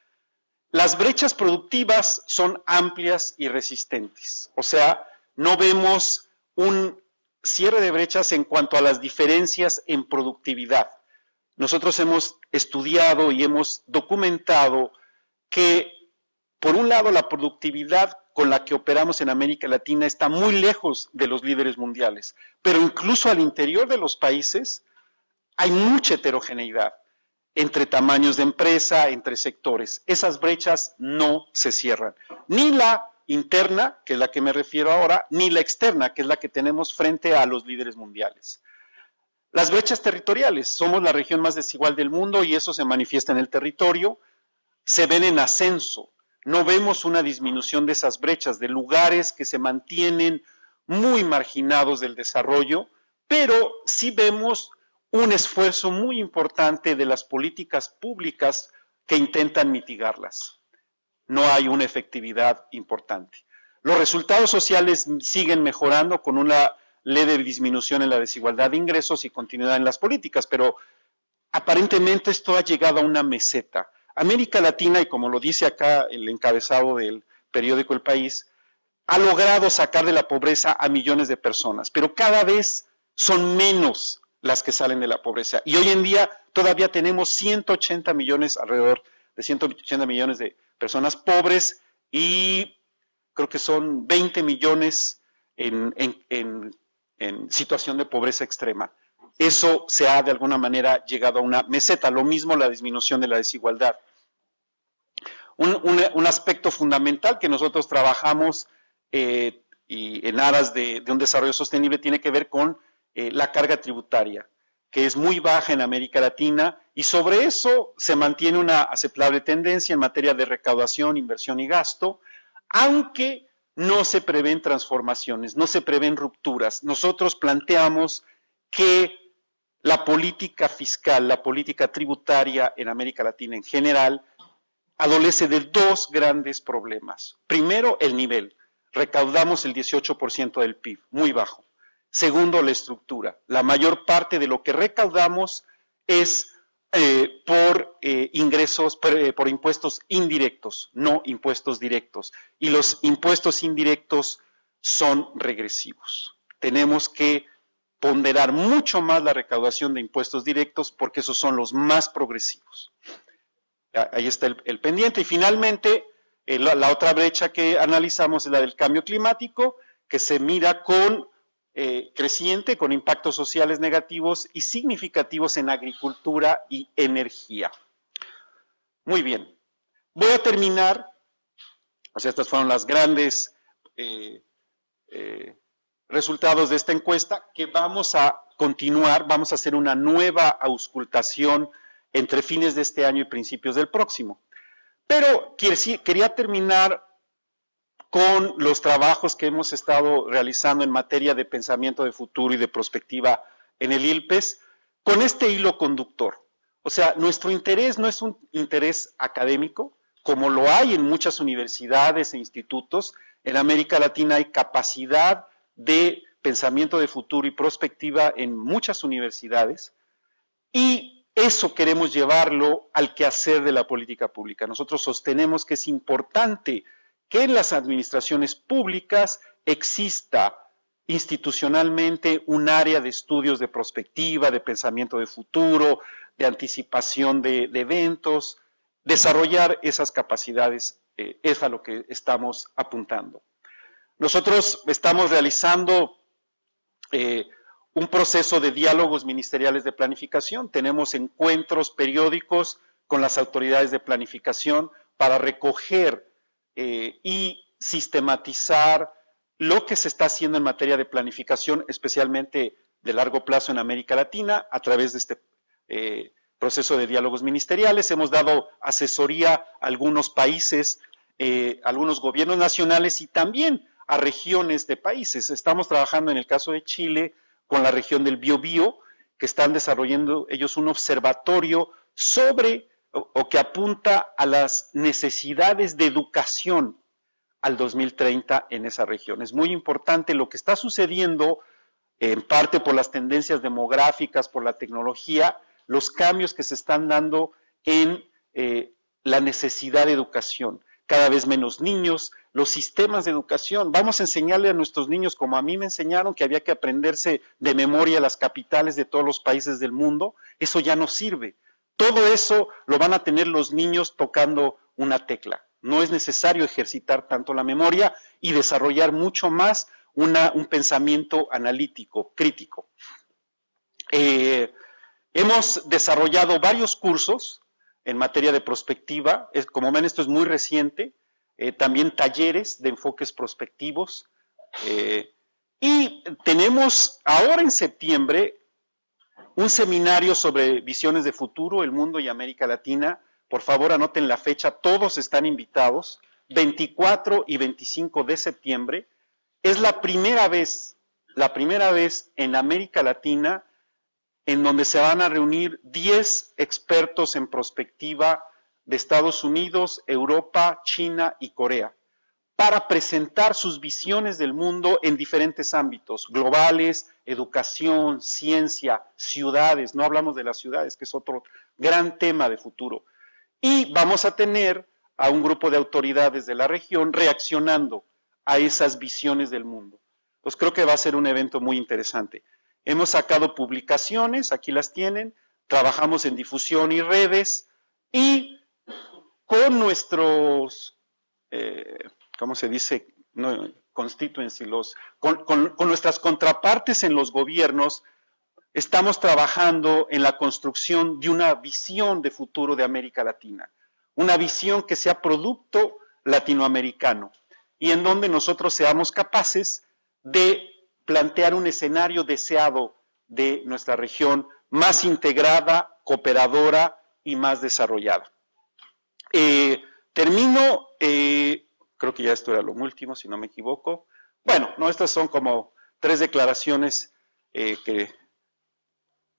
Las brechas productivas son amplias y resistentes, o sea, no vemos un cierre de brechas en cuanto a las diferencias en productividad. Nosotros hemos estudiado y hemos documentado que, por un lado, la productividad con la que operamos en América Latina está muy lejos de los líderes mundiales, pero incluso al interior de los países hay mucha heterogeneidad entre tamaños de empresa, entre sectores. Esas brechas no se cierran. Ni la interna, que es la que me refiero ahora, ni la externa, que es la que tenemos frente a los líderes mundiales. Las brechas territoriales. Somos la región más desigual del mundo y eso se manifiesta en el territorio. Se ven en ascenso. No vemos una disminución de esas brechas, de lugares que se mantienen muy marginados del desarrollo, pero sí vemos un esfuerzo muy importante de las políticas públicas que intentan mitigarlas. No hay una efectividad importante. Los resultados sociales siguen mejorando con una leve disminución en la desigualdad de ingresos y continuidad en las políticas, pero aparentemente esto ha llegado a una meseta. América Latina, y como lo dice acá el encabezado del periódico El País, ha logrado sacar de la pobreza a millones de personas, pero cada vez son menos las que salen de la pobreza. Y hoy en día todavía tenemos 180 millones, alrededor de 180 millones de personas pobres y creo que son 20 millones en situación de pobreza extrema. Eso se ha de alguna manera llegado a una meseta, lo mismo la disminución de la desigualdad. Un aspecto fundamental que nosotros trabajamos y en aras de un desarrollo sostenible tiene que ver con la carga tributaria, que es muy baja en América Latina y sobre eso se mantiene una aceptable tendencia en materia de recaudación, inversión y gasto, aunque no se prevén transformaciones, no se prevén rupturas. Nosotros planteamos que la política fiscal, la política tributaria en América Latina en general, adolece de dos grandes problemas. Primero, el nivel. Recaudamos el 18% del PIB, muy bajo. Segundo, la estructura. La mayor parte de lo que recaudamos es por ingresos, por impuestos indirectos, no impuestos directos. Y los impuestos indirectos son regresivos. Tenemos que ponderar mucho más la recaudación de impuestos directos porque esos son los más progresivos. Ahí está el pendiente. Y finalmente, la otra brecha que analizamos es la del cambio climático, que se mira con creciente, con impactos sociales negativos y significativos en agricultura y energía. Muy bien. Voy a terminar, o sea, estas fueron las grandes resultados de esta encuesta, que vamos a continuar, vamos a hacer una nueva auscultación entre fines de este año y principios del próximo. Pero quería terminar con los trabajos que hemos estado realizando en materia de pensamiento de futuro y de prospectiva en el ILPES, con este hilo conductor. O sea, nuestro interés no es un interés académico, como lo hay en muchas universidades e institutos. En América Latina hay capacidad de pensamiento de futuro y prospectiva en muchas universidades, y eso queremos llevarlo al quehacer de la política pública. Nosotros sostenemos que es importante que en las administraciones públicas exista institucionalmente un área de estudios de prospectiva, de pensamiento de futuro, de anticipación de eventos. Desarrollar esas capacidades es a lo que estamos apuntando. Nosotros estamos realizando un proceso de diálogos ministeriales de planificación. Tenemos encuentros periódicos con las autoridades de planificación para recoger y sistematizar lo que se está haciendo en materia de planificación, especialmente de largo plazo en América Latina, a través de este proceso de diálogos ministeriales. Hemos dado asesoría a algunos países, algunos gobiernos nacionales y también a regiones de países. Estamos trabajando en el caso de Chile con la región del Biobío, que están desarrollando ellos un observatorio sobre o que apunta a las necesidades de educación al 2030 en esa región. Es muy importante lo que está sucediendo, en parte por las tendencias demográficas, por la tecnología, los cambios que se están dando en la necesidad de educación. Cada vez menos niños, los sistemas de educación. Vamos a enseñarle a nuestros niños, como a mí me enseñaron, que había que aprenderse de memoria las capitales de todos los países del mundo. Eso ya no sirve. Todo eso lo van a tener los niños tocando una tecla. No es necesario ejercitar tanto la memoria y desarrollar mucho más un pensamiento analítico, crítico. Hemos desarrollado varios cursos en materia de prospectiva. Como ven, esto es muy reciente. también talleres de enfoques prospectivos, y tenemos ahora en septiembre un seminario sobre visiones de futuro, el mundo y América Latina. Por favor, anoten la fecha, todos están invitados, 24 y 25 de septiembre. Es la primera vez en América Latina en donde se van a reunir 10 expertos en prospectiva de Estados Unidos, Europa, China y Corea, para presentar sus visiones del mundo en diferentes ámbitos, globales, educación, ciencia, ciudades. No hablamos de las ciudades, que es otro gran tema de futuro. Y vamos a tener a un grupo de autoridades de la región reaccionando a esas visiones del mundo. Pues creo que va a ser un evento muy interesante. Hemos sacado publicaciones, aquí las tienen, trabajamos en difusión y redes, y con nuestros, ¿cómo se dice? No, constituency, con nuestras contrapartes en los gobiernos, estamos trabajando en la construcción de una visión de futuro de América Latina, una visión que sea producto latinoamericano y en donde nosotros seamos capaces de plantear un escenario deseado de nuestra región más integrada, cooperadora y más desarrollada. Termino, creo que ya esto era lo último, si no me equivoco. Bueno, no, estas son como 3 declaraciones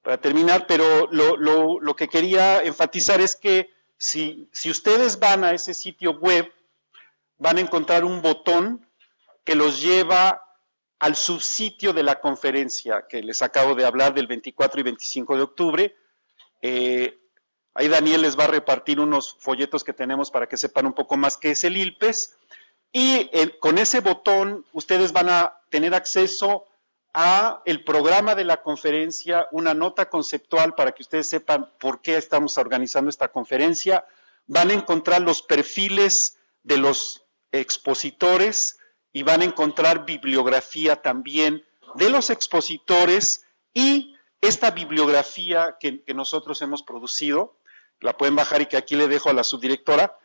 para terminar, pero lo que quería enfatizar es que si ustedes van a ese sitio web, van a encontrar un botón que los lleva al subsitio de la conferencia que les acabo de hablar del 24 y 25 de octubre. Ahí Daniel les va a repartir unos folletos que tenemos para que sepan un poco más qué es el ILPES. Y con ese botón ustedes van a tener acceso a el programa de la conferencia, una nota conceptual para que ustedes sepan por qué estamos organizando esta conferencia. Van a encontrar los perfiles de los expositores y van a encontrar bibliografía también de los expositores, y esta bibliografía que nosotros hemos producido, la pueden bajar y que aquí le dejo a la subdirectora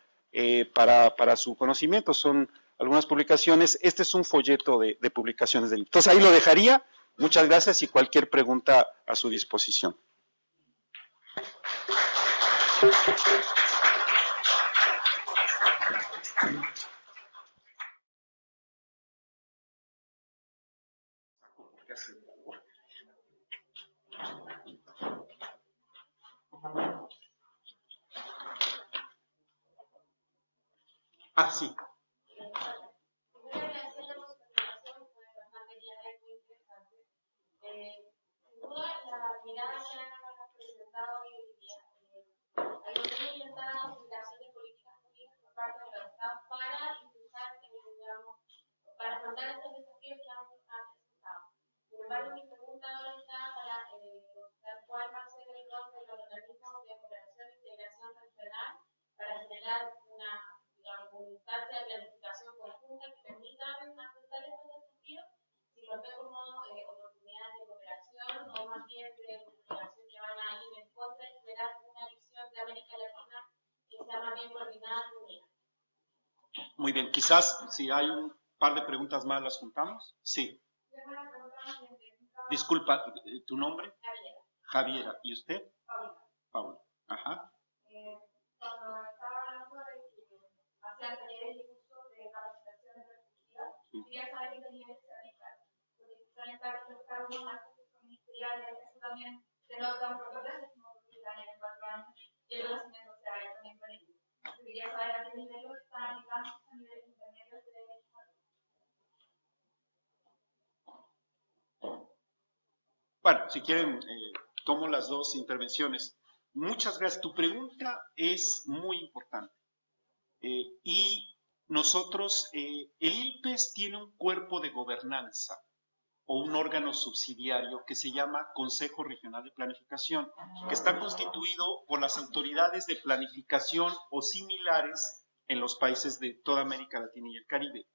para su conocimiento. Son algunas publicaciones. Este es un folleto de publicaciones del. Entonces ahí lo dejaría. Muchas gracias y cualquier pregunta a su disposición. Ah, sí. Sin duda, la mirada que han presentado hoy en día, hay una muy orientada aplicación de políticas públicas por parte de los Estados para impulsar, digamos, para afrontar estos desafíos que han presentado. Sin embargo, mi pregunta ahora está para buscar cuál va a ser el rol de los organismos de cooperación e integración regional para generar una, digamos, instancia de planificación conjunta que permitan afrontar estos desafíos, si los ve como oportunidades de cooperación o más bien de cooperación que van a ir en contra y generar una visión de América Latina que sea más bien coordinada y unida. Muy bien, quizás si hay un par de preguntas más las juntamos. Sí. Disculpa, ¿tu nombre? Javiera. Javiera. ¿Y usted? Paula. Paula. Ajá. Cuando estaba hablando de que hacían talleres de curso de capacitaciones respectivas, quería saber qué talleres se aplican, porque quizás estar los cargos más ministeriales, eso también denota un progreso, como que en 4 años, y el conocimiento se haga también con ellos. Quería saber a qué nivel lo están aplicando a niveles intermedios de Bueno, si quieren, tomo las dos intervenciones. Muchas gracias. Tu pregunta es muy importante. Y nosotros, el ILPES tiene un cuerpo de gobernanza o un órgano subsidiario que se llama Consejo Regional de Planificación, que está constituido por las autoridades de planificación o similares en los países de toda América Latina y el Caribe.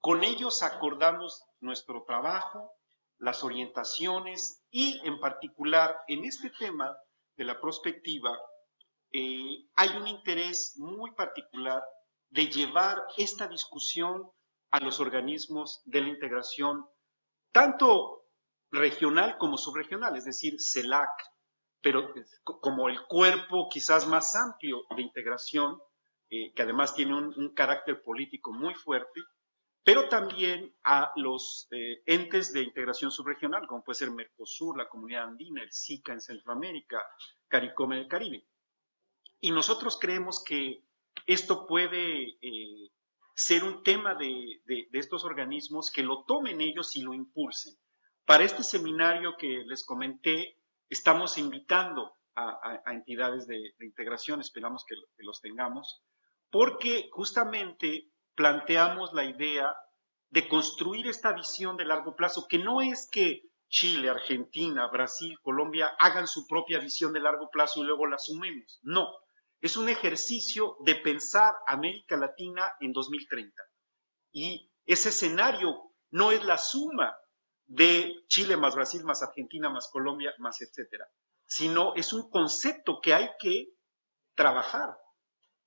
Con ellos acordamos nuestro trabajo, las orientaciones y en particular en este tema de la prospectiva hay un interés muy particular de llevar esta discusión a los organismos de la integración, tanto regional como subregional, es decir, CELAC, pero como el cuerpo quizás más amplio de integración, que además tiene un carácter político muy fuerte, pero también a los entes de integración subregional, como puede ser Mercosur, la Comunidad Andina, el SICA en Centroamérica, CARICOM en el Caribe. Y nosotros creemos que esto puede ser un tema de estos organismos, que lo tomen ellos y lo impulsen. Para este seminario que les comenté, estamos invitando a entidades de integración, esperamos que los tengamos, porque justamente planteamos la idea de construir esta visión de largo plazo, que no es que Chile, Argentina, Brasil, Colombia hagan su propia visión de largo plazo y luego la sumemos. No, es un ejercicio de pensar América Latina en 2030. Y ese escenario no es la suma de Chile más Brasil más Argentina más Colombia más etcétera, sino es un concepto que hay que trabajar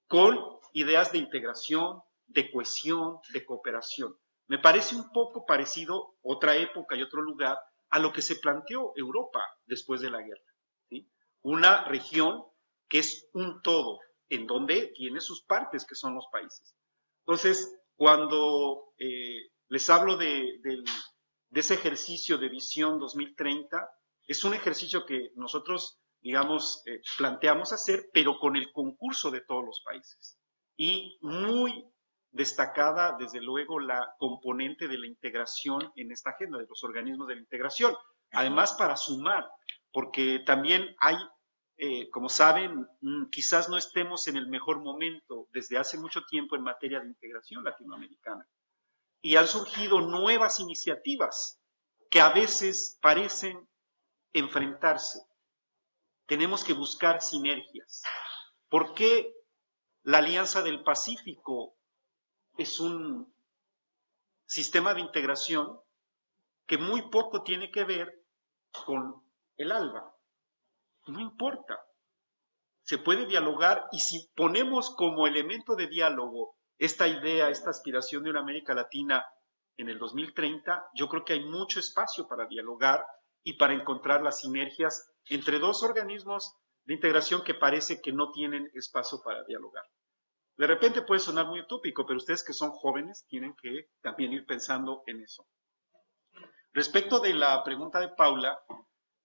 con ideas de integración, de cohesión, de cooperación. Me parece un poco parecido, otra época y otro lugar, a lo que se planteó Europa después de la guerra, ¿sí? Una región que es un todo, en donde tiene sus partes, que son los países. Entonces, cuando les hablo de ese ejercicio de visión 2030, es un ejercicio que nosotros, digamos, planteamos hacer, pero con el concurso de todos los países. Y muy destacada, desde luego, la componente de la integración en esta agenda, de los organismos de la integración. Además, para sumar, porque también hay, como saben, quizás no estemos en el mejor momento desde hace mucho tiempo en materia de integración latinoamericana. Y han surgido nuevas iniciativas que a veces parecen enfrentarse. Tenemos que buscar sinergias. ¿Por qué la Alianza del Pacífico es un sistema de integración que muy poco tiene que ver con el ALBA? No importa. Se puede dialogar, y si ponemos como elemento de diálogo esta idea, esta aspiración de una América Latina en el 2030, yo creo que hay mucho espacio para dialogar y para encontrar las sinergias entre dos organismos de integración que parece que no tienen espacio para dialogar. De repente puede sonar muy utópico, pero ustedes que son jóvenes tienen que también ir pensando en eso. Respecto de la pregunta de Paula,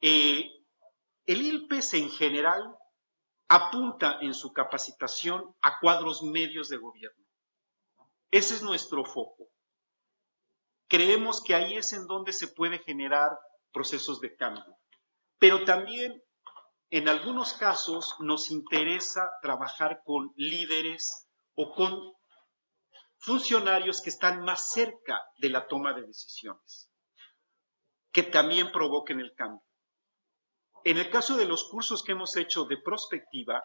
el ILPES en general apunta en su capacitación a cuadros medios de gobierno. Ese es nuestro foco. Creemos que ahí es en donde se puede generar procesos de cambio. Pero también, en algunos casos, nos interesa trabajar con líderes o con funcionarios que están más cerca de la toma de decisiones, que también provoquen el cambio. En el caso de los cursos que hemos hecho de prospectiva,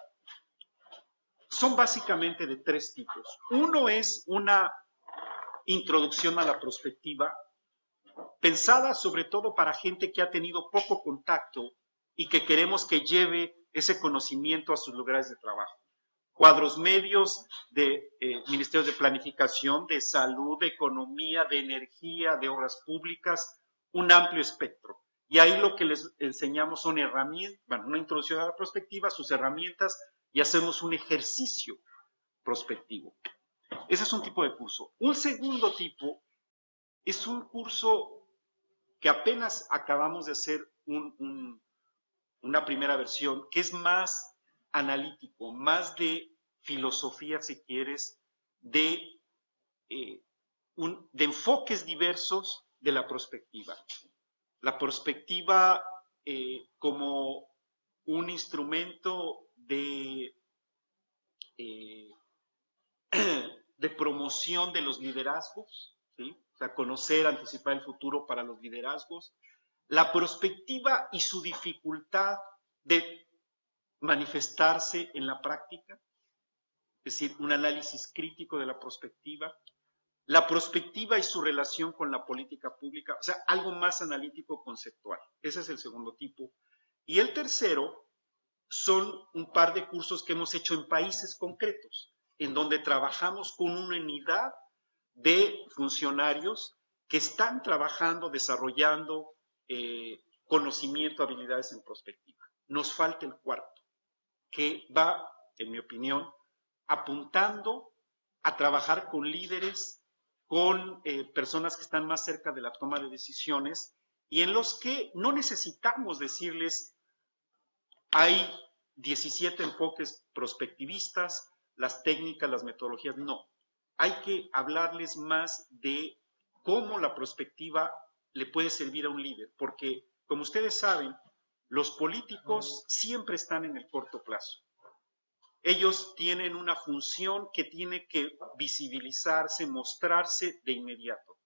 son básicamente de tres tipos. Uno es una introducción a la prospectiva, pensada sobre todo para gente que ha tenido poco contacto y que queremos que lleve ese conocimiento a sus lugares de trabajo. Cuadros medios de ministerios de planificación, de salud, de economía, de energía, de obras públicas, un amplio espectro. Y ahí lo que les enseñamos son herramientas, bueno, una introducción a la prospectiva, sus herramientas, y hacemos un ejercicio prospectivo. Ese es un tipo de curso. Un segundo tipo es un curso que apenas acabamos de hacer una primera versión, que es más analítico, más de filosofía, si quieres, de enfoques diversos de la prospectiva. La prospectiva como un instrumento de promoción de los liderazgos, ¿sí? O sea, conocer, anticipar el futuro para los liderazgos. La prospectiva y su dificultad de manifestarse en la práctica, es decir, un análisis crítico de la prospectiva y su relación con la política pública, o sea, algo más analítico conceptual. Ese es el segundo tipo. Y el tercero son un par de cursos que hemos hecho en países concretos. en donde trabajamos con una unidad de funcionarios que están trabajando, desarrollando conocimiento, habilidades en prospectiva. Nos falta el cuarto, que va, en mi opinión, apuntando a trabajar con líderes, con personas que están más cerca de la toma de decisiones y en los que no necesitamos decirles hay 17 enfoques prospectivistas, las técnicas, las metodologías, no. Hay que hablarles más de cómo la prospectiva le puede servir a un líder, porque, como ustedes saben, los políticos siempre están en el corto plazo. Ellos tienen una función que tiene que visibilizarse, mostrarse de inmediato.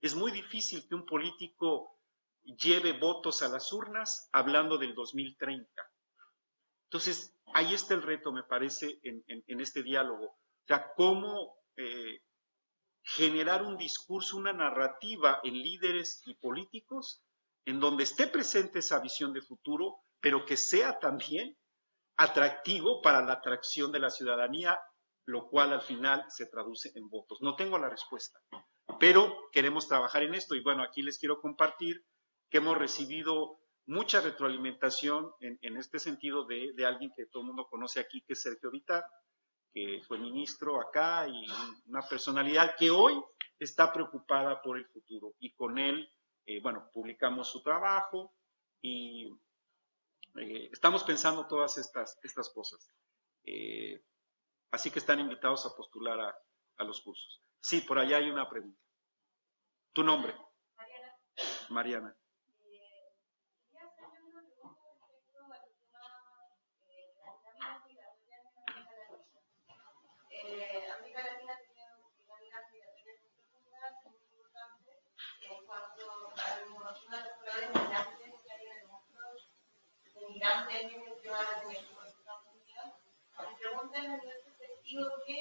Es muy difícil que un político lleve votos a las urnas hablando del 2030. Entonces, ahí está el reto, me parece, en este diálogo. O sea, cómo generar un discurso, una narrativa en líderes y políticos en donde esté presente esa visión de futuro, pero que sea también atractivo para la atracción de la ciudadanía, lo cual al final se traduce en votos. No tengo la respuesta, pero queremos trabajar en esto y bueno, aquí les quiero compartir que hemos recibido mucha retroalimentación en este sentido de alguien que todo el mundo conoce aquí, que es Sergio Vitar, que fue ministro acá y una personalidad que hoy está preocupada por el futuro y con él, bueno, publicamos su trabajo y estamos pensando todas estas cosas. Así que están invitados a postular a los cursos. Sí, por allá hay una pregunta. ¿Tu nombre? Mariana. Mariana. Quería hacerle una pregunta respecto al tema de las dinámicas migratorias en América Latina. América Latina tiene dinámicas migratorias muy profundas, muy importantes, en cuanto a una de las pruebas de migrantes que hay en el mundo, de migrantes que van a tener por Estados Unidos. Me preguntan a nivel perspectivo, ¿qué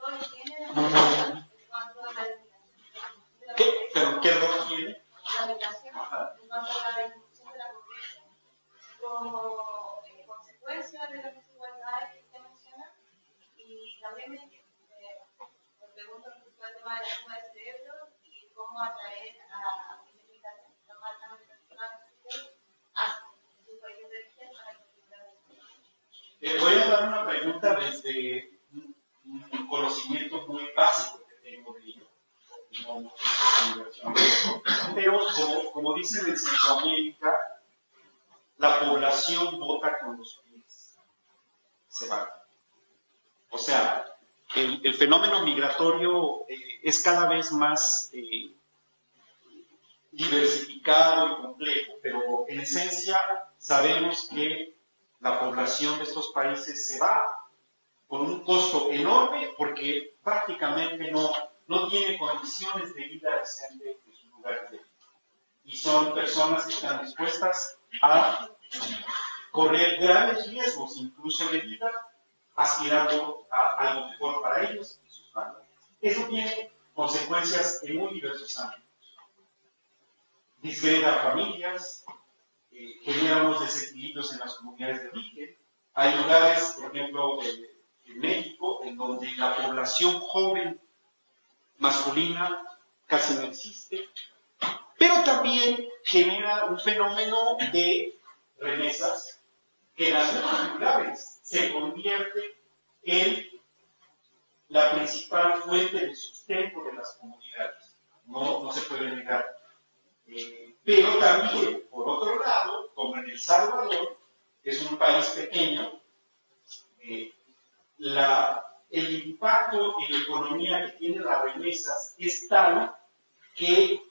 rol tiene la migración en cuanto a la discriminación? ¿Qué rol tiene? La migración en cuanto a la disminución de la pobreza como consecuencia de las desigualdades que usted menciona y también me pregunto respecto al tema de la fuga de cerebro y cómo atraer a migrantes que están altamente relacionados a sus países de origen para que Voy a dar una pregunta desde un conocimiento muy básico que tengo de ello. Pero como dicen en Centroamérica, la población vota con los pies. Se va. O sea, el fenómeno migratorio es cada vez más diversificado y complejo, pero en esencia sabemos que la población de estos países se va con un costo enorme porque prácticamente no tiene condiciones de vida decente en sus lugares de vida. Y son personas que están dispuestas a correr graves riesgos, incluso de vida, aspirando a algo mejor para ellos y sus familias. Eso tiene consecuencias en muy diversos ámbitos. Disgrega familias, genera unos desequilibrios en las comunidades de origen. Hay lugares, por ejemplo, en México, en donde la población joven masculina casi no existe, pero también genera un fenómeno de remesas que en algunos lugares se convierte en la principal fuente de sustento de las comunidades. No se puede negar. Pero también, por otro lado, como en El Salvador, que es un país pequeño, el impacto en la economía que tienen las remesas es tal que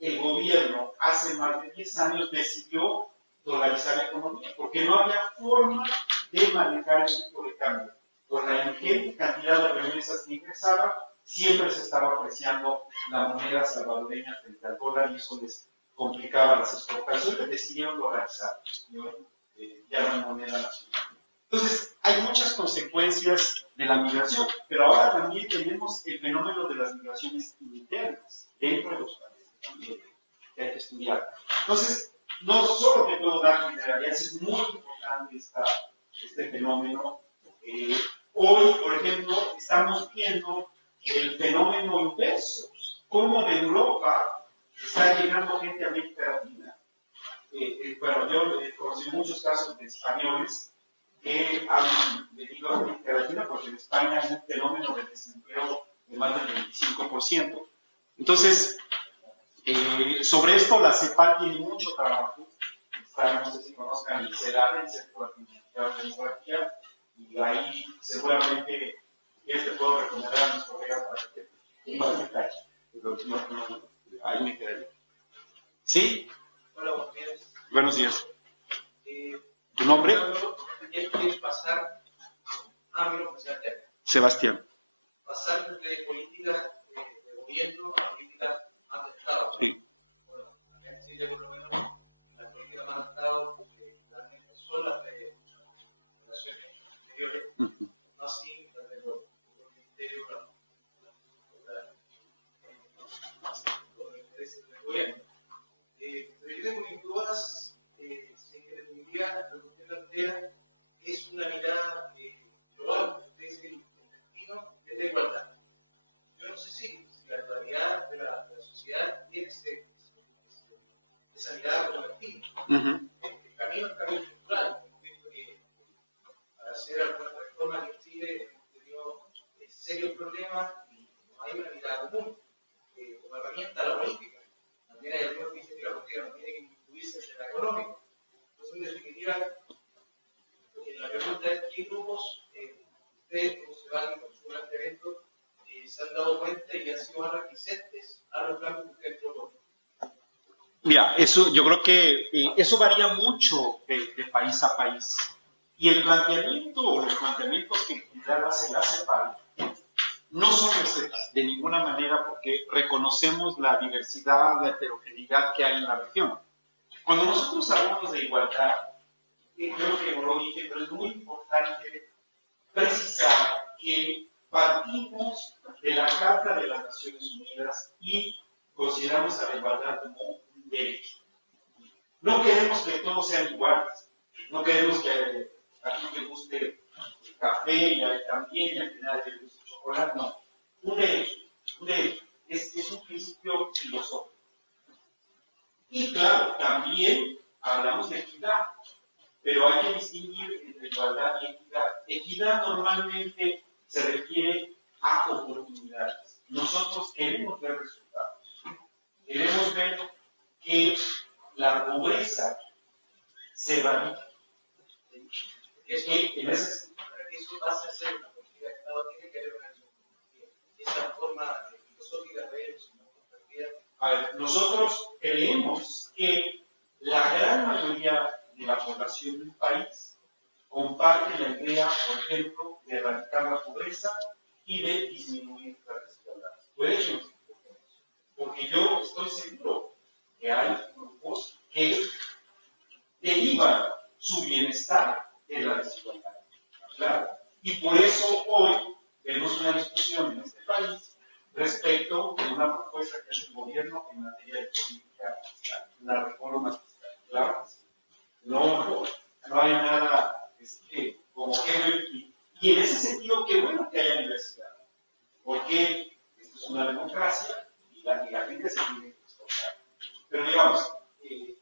el gobierno hace más de 10 años decidió dolarizar la economía, porque no había forma de manejar el tipo de cambio. Por la ingente cantidad de remesas que ingresaban, siempre se estaba apreciando la moneda salvadoreña frente al dólar y eso les complicaba las exportaciones, decidieron dolarizar, ya no hay moneda nacional. Entonces, hay muchas consecuencias de la migración, pero ahora también tenemos el fenómeno de las migraciones internas dentro de los países también, que hay que estudiar. Entonces, no solo te puedo dar generalidades, es muy importante este fenómeno. Hoy, por ejemplo, estamos viendo el fenómeno inverso, cómo de Europa está llegando gente a América Latina. Bueno, yo conocí muchos casos de españoles que han venido a América Latina porque en España hay un fenómeno de desempleo de más del 25%. Entonces, sobre esto la CEPAL tiene mucho trabajo. No sé si conozcan el CELAR, el Centro de Administración de Demografía, y ahí seguramente te puedo recomendar a mis colegas para que tengan más detalle. Pero ahí me quedaría. ¿Sí? Hola, buenos días. Buenos días. ¿Tu nombre? Él quiere pasar a mi nombre, Sebastián. pasar de políticas de gobierno a políticas más de Estado. Sí. Bueno, acá en Chile, por lo menos, las políticas más de Estado realmente son las de relaciones exteriores, no así las de los ministerios, los intereses del gobierno. Pero yo tengo mis dudas si en definitiva lo que usted plantea es una mirada global. Usted dice que el destino es la igualdad. Yo no sé si la realidad de la sociedad tiene esa mirada como destino. El camino es camino estructural. Hemos visto que para hacer algunas reformas en Chile hemos tenido serios problemas y no hay una mirada común como herramienta a la política. También hay algunos que dicen que la política no tiene que incluirse en la económica. Entonces, en definitiva, la pregunta es: ¿qué grupos ustedes, como se van con su planteamiento, se han dado cuenta y han sido más reticentes a los cambios que ustedes proponen? Mira, eso, yo creo que eso varía mucho de país a país. Y el planteamiento o los planteamientos que en general hace la CEPAL no son recetas de ninguna manera, porque reconocemos la diversidad, la heterogeneidad que hay en la región. Cuando nosotros hablamos de igualdad, creo que no lo dije, pero es muy importante precisar que partimos de la Carta de las Naciones Unidas y consideramos a la igualdad como un derecho. No queremos que todos sean iguales, no queremos que a ti te guste el café y a él también, y al final te guste el chocolate, no. Un derecho, es un principio filosófico. Y claro, también hablamos de equidad, pero hay que distinguir entre igualdad y equidad. Equidad normalmente se refiere a oportunidades. Nosotros queremos ver resultados. Queremos ver que la pobreza se erradica. Para que eso pase a ser una política de Estado, tiene que haber una acción. Esa forma filosófica de eso, ¿no? A ver, nosotros creemos que la gran mayoría de la población del país comparte la idea, por ejemplo, de erradicar la pobreza y de disminuir las desigualdades. Puede que nos equivoquemos, porque yo estoy seguro que hay grupos que derivan su bienestar de la desigualdad. Claro. Y por eso hoy vemos una discusión en este país respecto de una propuesta que hace el gobierno en materia de política fiscal, una reforma fiscal. Claro. No hay nada como que. Y en ese sentido, qué bueno que haya diversidad, porque esto es una democracia y la gente se tiene que expresar. Pero digamos, en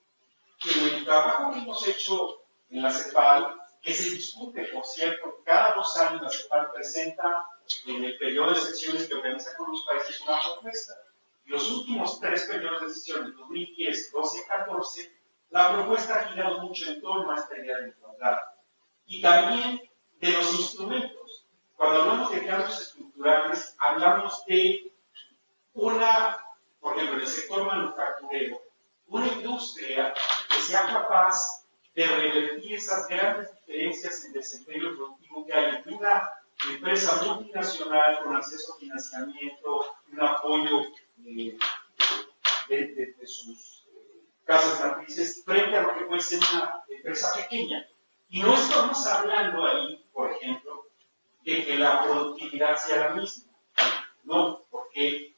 el trabajo que hemos hecho en la CEPAL, que se discute, por cierto, cada 2 años la CEPAL presenta en el periodo de sesiones que organiza con los países una propuesta. Los últimos 3 periodos de sesiones, 2010, 12 y 14, la propuesta ha girado mucho en torno a esta idea de igualdad. Y también de los instrumentos. Cuando hablamos de cambios estructurales, hablamos de por ejemplo, en el sector manufacturero, una industria que sea capaz de revertir esas grandes diferencias en desempeño productivo que hay entre una empresa multinacional con acceso a financiamiento, un apoyo de sus casas matrices, frente a lo que puede ser una empresa pequeña. Y no estamos hablando ahí, por ejemplo, de que la productividad sea la misma. No, porque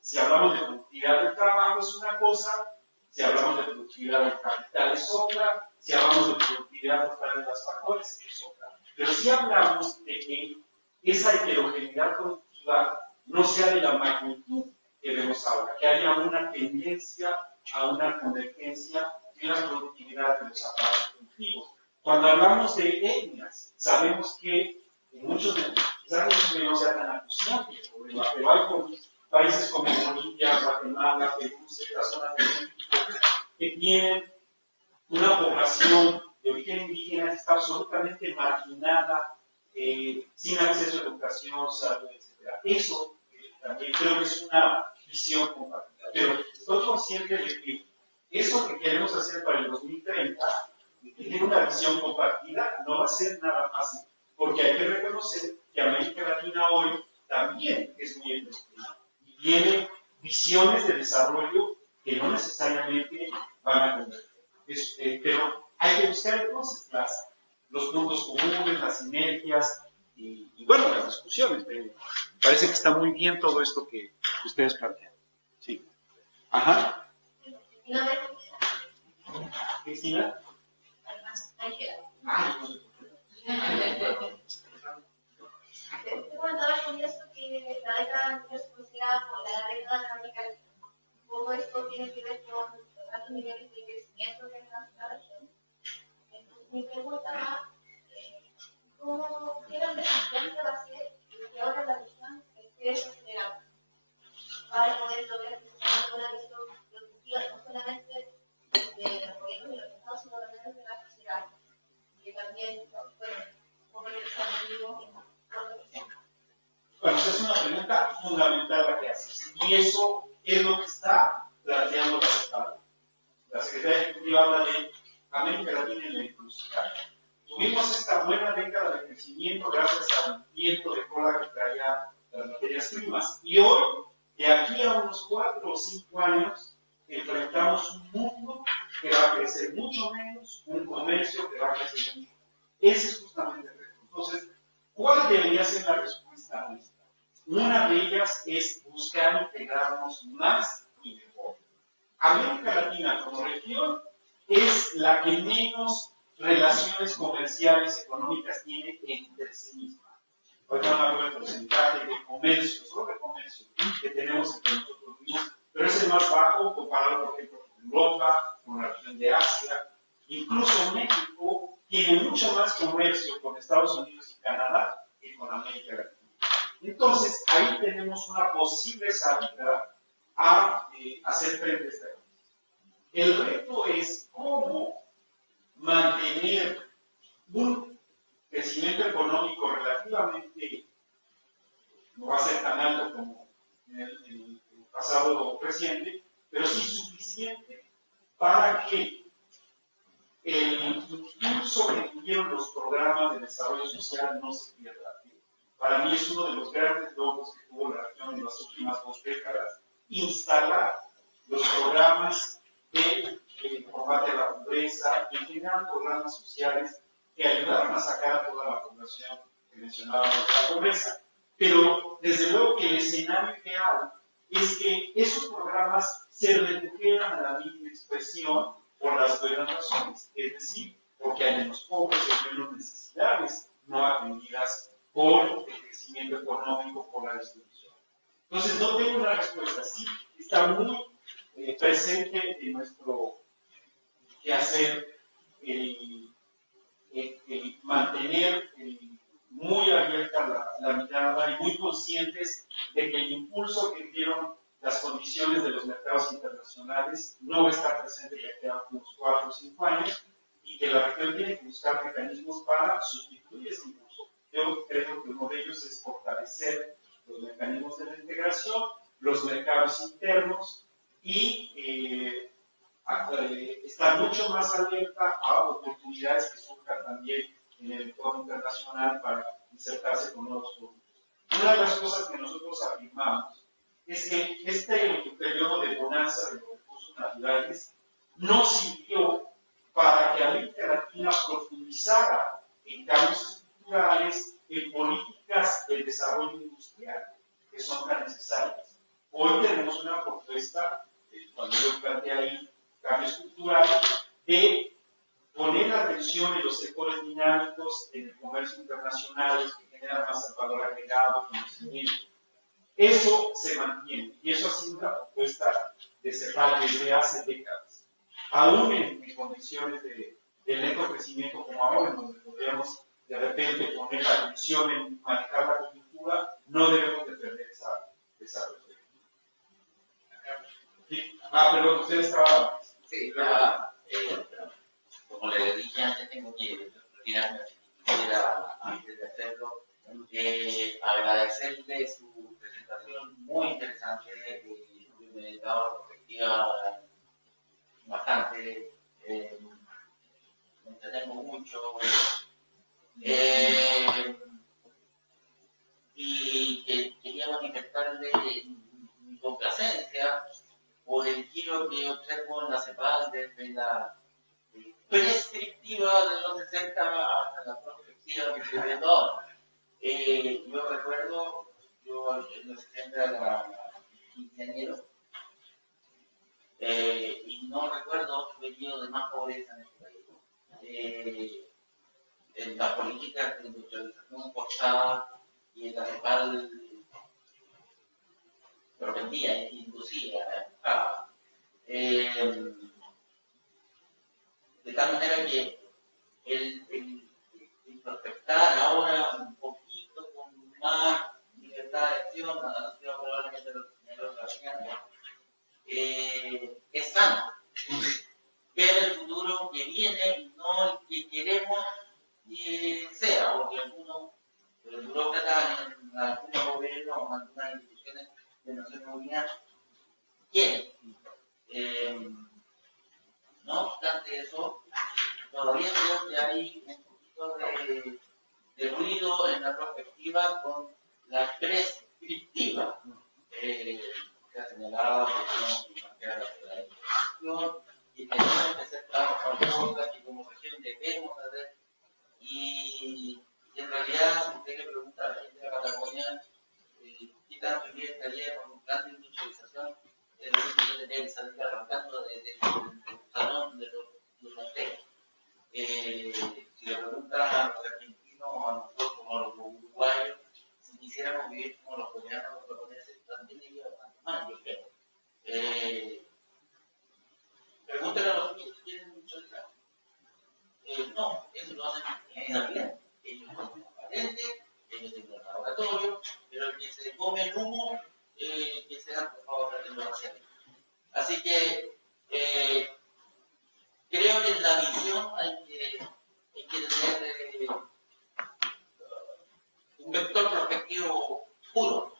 si hablamos de productividad del trabajo es una cosa, si hablamos de productividad del capital es otra, si hablamos de productividad total de las factores es otra. pero sí hablamos de que esa heterogeneidad productiva no sea de la magnitud que vemos ahora, que haya una tendencia a una convergencia en la productividad de los aparatos productivos. Cuando hablamos de etnias, sabemos que en muchos de quizás no sea tan acuciante el problema, pero hay países como Bolivia, Guatemala, Perú, ciertas zonas de México que tienen una población de origen indígena que está absolutamente marginada, sin acceso a educación, salud, etc. Eso también creo que es una visión compartida. Pero estoy consciente de que eso que queremos hacer para el 2030, tener una visión compartida, no va a ser nada fácil, porque hay que reconocer que América Latina hoy también es muy heterogénea y tiene visiones de desarrollo que no necesariamente van a converger. Pero hay que buscar entonces los puntos comunes, las sinergias y bueno, las discusiones. Parece que está muy bien todo esto que ustedes plantean. Sí. Ajá. Cristina. Te comentaba con esto que la década es considerada como la década de América Latina. Todo esto tiene que ver con altos niveles de crecimiento de la región. Entonces, mi pregunta va, ¿qué tan desafiante va a ser que ahora la región esté acelerando para poder lograr precisamente una visión productiva, no solamente de los gobiernos de los estados, sino también de la sociedad, que también, bueno, como que estamos vivos en Bueno, esa es una pregunta fundamental la que haces. Y eso es lo que está planteando la Secretaría. La Secretaría Ejecutiva habla de América Latina en la inclusión. Tuvimos esta buena década de crecimiento gracias al viento de cola que traía las materias primas. Y hoy, de aquí a unos 4 o 5 años, enfrentamos un mundo que va a crecer mucho menos, un comercio que va a crecer mucho. Ese es justamente el reto. Entonces, ¿cuál debería ser la respuesta a esta? Una de ellas es buscar integrarnos más y mejor. América Latina como región es la que menos relaciones comerciales económicas tiene entre sí misma. Ahorita no hablo del porcentaje de comercio, solo de comercio, que tenemos entre nosotros mismos, pero es el más bajo comparado, por ejemplo, con Europa, con la región de Asia. Incluso México tiene mucho más comercio con Estados Unidos y Canadá que con América Latina. Entonces, ahí tenemos una posible salida a hacer frente a esta crisis. El reto es cómo mantener un crecimiento económico relativamente, no va a ser tan alto como en el pasado reciente, pero sí suficiente para que el impulso que tuvieron los programas de desarrollo social no se pierda. Para mí es uno de los grandes logros que tuvo la región en las últimas 2 décadas, instalar los programas de combate a la pobreza y generar programas sociales que ayudaron a sacar a toda la población que mencionábamos de la pobreza. Pero desde luego que el escenario ideal es que esos programas se redujeran a la misma expresión por las buenas razones, es decir, porque hay menos pobres, hay menos necesidades no atendidas por el crecimiento económico, por la distribución. Entonces, no tengo una respuesta. Sí, está muy presente en nuestro quehacer el mantener muy abierta la mirada y muy conscientes de que el impulso que dieron las condiciones de los mercados internacionales no va a estar presente ya que unos 4 o 5 años y que la región tiene que buscar mecanismos para sustituir ese impulso. Yo creo que uno de ellos es fortalecer los mecanismos de la integración, los mercados internos y estar mucho más alerta a oportunidades que surjan también en el entorno internacional para insertarse con nuevos productos. Una de las cosas que nosotros afirmamos es que este periodo de bonanza de los recursos naturales no sirvió para que América Latina profundizara en cambios estructurales, en políticas de desarrollo industrial que son tan necesarias. Hoy tenemos una propuesta, cuando yo planteé ahí cambio estructural, de poner atención en los sectores sectores dinámicos en el comercio internacional que generan más valor agregado, conocimiento. Eso se mantiene y eso ha sido una propuesta de CEPAL desde hace décadas. Aún en condiciones de lento crecimiento como ahora, en donde podríamos de repente poner la atención en manejar la coyuntura, no debemos de perder esa perspectiva. ¿Sí? Pero usted estaba... Sí, como le dije antes, tengo que retirarme. Quisiera, antes de hacerlo, agradecerle su presentación muy interesante. Me daba una perspectiva bastante, me entretengo mucho. Y que quería manifestarle mi complacencia por el giro que observo en la CEPAL desde la prescriptiva de los 60 hasta la prospectiva que estoy viendo ahora. Yo recuerdo, yo en los 60 era ingeniero, y no recuerdo un periodo de más pobreza en este país. En las políticas de industrialización forzada y en la CEPAL propendía, inducía, empujaba. De tal manera que el prospectar ahora un poquito con más libertad de acción, probablemente lo que señaló Graciano, es sano. Ver el futuro que viene y no el que queremos que sea, porque algunos burócratas en algunos gobiernos o en algunas instituciones de Naciones Unidas quieren. No obstante eso, todavía creo que hay un poquito de ruido en la perspectiva con la prescriptiva que ha señalado que tenemos que marcar la institución y tenemos que ser cosas que como región debemos hacer. Y en realidad, si usted le pregunta a la gente de la Patagonia qué tan feliz estaría con un plan de industrialización, el que tendría que salir arrancando del salón de los hoteles. Si le preguntan a los argentinos, a nosotros, como a los uruguayos, si quisiéramos vivir como los coreanos, los japoneses, también iría bastante mal, yo creo. Pregúntenle a los que quieren industrializar. No, eso lo hacen bien. Ellos son transparentes, ellos tienen un laboratorio, pero el que se come el humo, que sea, por favor, tratenlo de hacer. Así que creo que en la visión hay que tener un vector prospectivo puro.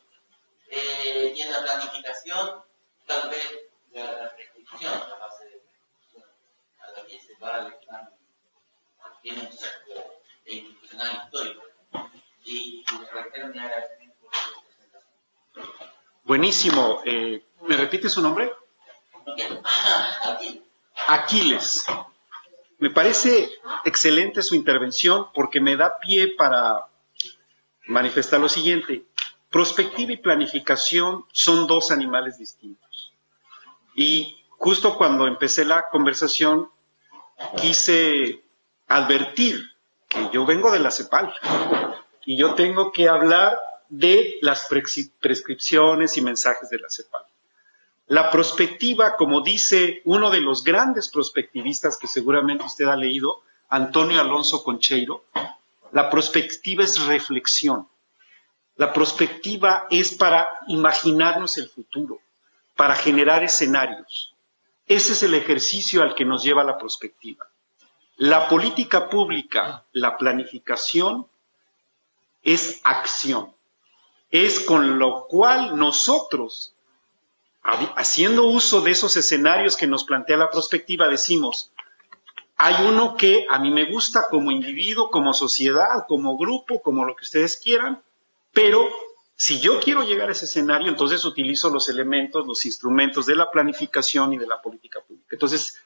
Y en la planificación, tal vez la prescripción, la base de a la que se va el plan, tiene un sesgo institucional histórico. Y reitero mi agradecimiento por su presentación. Buenísimo. ¿Me repite su nombre? Aquiles. Me parece excelente su intervención porque me da pie para manifestar lo siguiente. Prospectiva y planificación son dos animales distintos. Y justo cuando empecé la conversación, quise advertir que yo vengo de la CEPAL y yo tengo que hablar de las prescripciones y mensajes de la CEPAL. La prospectiva, como dice uno de los grandes prospectivistas que seguramente usted ha leído, Antonio Alonso Concheiro, la prospectiva es reflexión. La prospectiva es para imaginarnos el futuro, para generar escenarios. Ese es el ejercicio al que nos lleva la prospectiva. La política pública, la planificación, es acción. Es con lo cual nosotros, haciendo uso de esos escenarios que nos plantea la prospectiva, decimos, hay uno que a mí me gusta como individuo, como sociedad, como grupo, como lo que ustedes quieran, pero si yo quiero llegar a ese escenario, entonces utilizo los elementos, los instrumentos de la planificación y de la política pública. Entonces,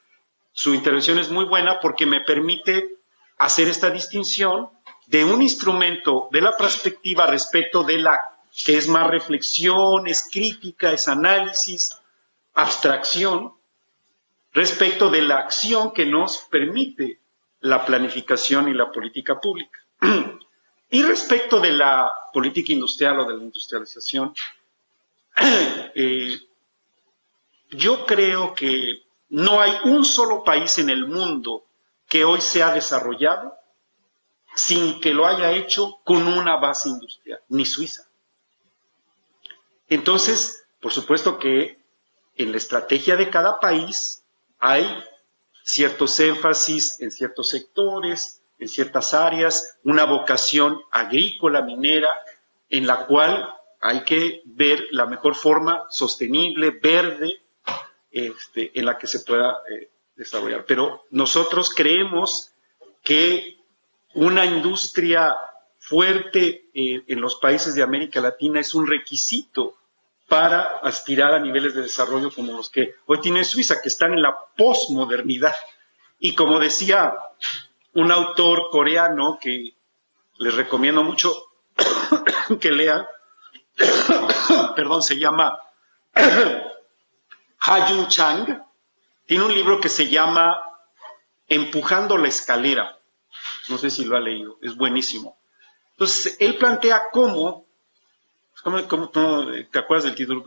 su intervención es muy buena porque me permite hacer esta distinción de un instrumento de la perspectiva respecto de la que es más reflexión, es crítica, es análisis, abstracción, respecto de la acción que nos permite la planificación y la política pública. Y respecto de la política industrial o de la industrialización, yo creo que no hay un solo país en el mundo que hoy se ha desarrollado sin que lo haya hecho con una base industrial, ni Suiza. Entonces, por supuesto que en la estrategia de cada país hay ciertos énfasis en ciertos sectores, en ciertas áreas, una vocación agrícola, minera, en la cual hay que ver la mejor forma sostenible, verde, en la que se pueda desarrollar. Pero nosotros creemos que una industria fuerte en los países de América Latina es un requisito para aspirar a niveles de desarrollo como los que hoy tiene Suiza, que están en la posmodernidad. Y como decía un autor coreano que les recomiendo mucho que lean, perdón, se llama Ha-Jun Chang, tiene un libro que se llama Empujando la escalera. No sé si lo ha leído, es buenísimo. Entonces, él plantea cómo ¿te acuerdas del título?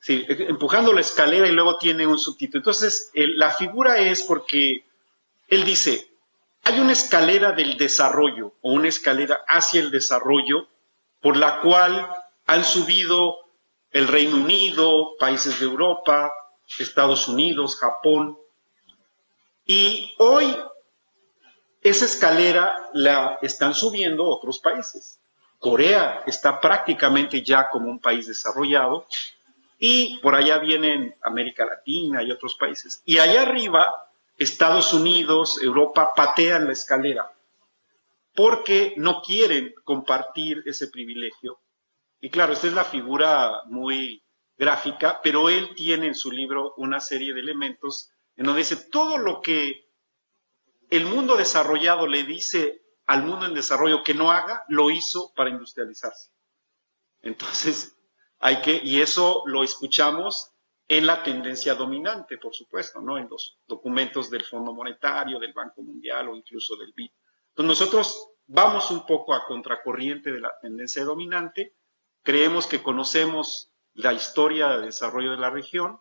Sí, empujando la escalera y luego tiene un subtítulo. Entonces, la figura es porque él dice, hay una escalera del desarrollo o una escalera hacia el desarrollo por la cual han subido el Reino Unido, países de Europa, Estados Unidos, Japón, y hoy esa escalera la están subiendo otros países. Corea está prácticamente ya como un país desarrollado y por allá vienen América Latina y otros países. Y allá arriba, Estados Unidos, Europa patean la escalera porque no quieren compartir ese privilegio. Y claro, esta es la figura muy gráfica, pero él tiene en su libro una serie de elementos en donde dice todo lo que el mundo desarrollado le dice al mundo en desarrollo que no haga, lo hizo para industrializarse. Entonces, y eso lo escuchamos en la tendencia dominante, por supuesto, ¿no? En los documentos del Fondo Monetario, del Banco Mundial o incluso del BID. Entonces, nosotros vamos un poco a contracorriente de la tendencia dominante, creemos que conocemos la historia de desarrollo de la región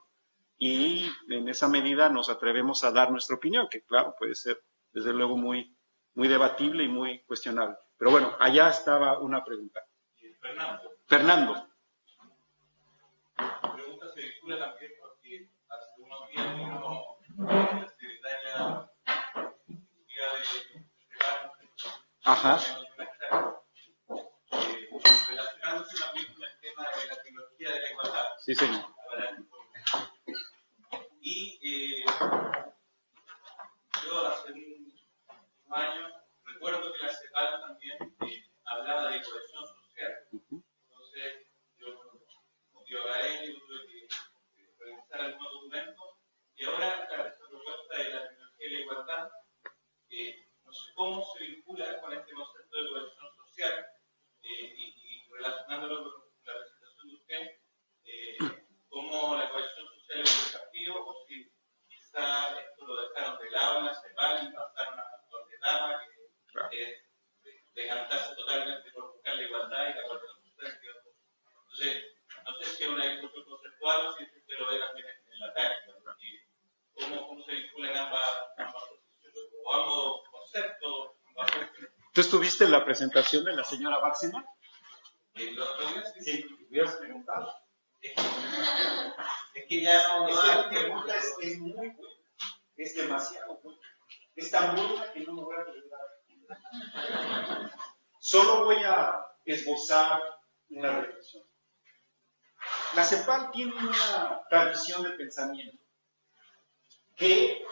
y en esa medida nos atrevemos a dar nuestra opinión, que claro, puede ser desde luego muy debatible y muy cuestionable. Pero bueno, allá estaba una pregunta. Fernando. La pregunta se vincula también porque hace unos días vino la secretaria de Ajá. relacionándose también con el tema de la tecnología de la igualdad. Sí, señor. Y yo hace un año recuerdo que la CEPAL también hablaba de cohesión social. Entonces, yo divagaré y tuve que revisar algunos documentos. Y ahora, claro, esta propuesta de la tecnología de la igualdad, no sé cómo se vincula con este concepto de cohesión social y relacionándolo con la presentación de usted, cómo la cohesión social es un desafío o si quizá esto lo dejaron de lado en la CEPAL y pasaron a otra etapa que es decantarse totalmente por buscar la igualdad y la cohesión social. Entonces, no sé si es una discusión conceptual o si usted lo ve también en la táctica. ¿Cómo se vinculan ambas posiciones o ambos conceptos? ¿Tú estuviste en la presentación de la señora Bárcena? ¿El otro día? Sí, hubieras preguntado. Es que ya no Esa pregunta es muy buena, es demasiado buena. Es tan buena que no me voy a preguntar. Solo voy a esbozar una reflexión. La CEPAL tiene una tradición de pensamiento que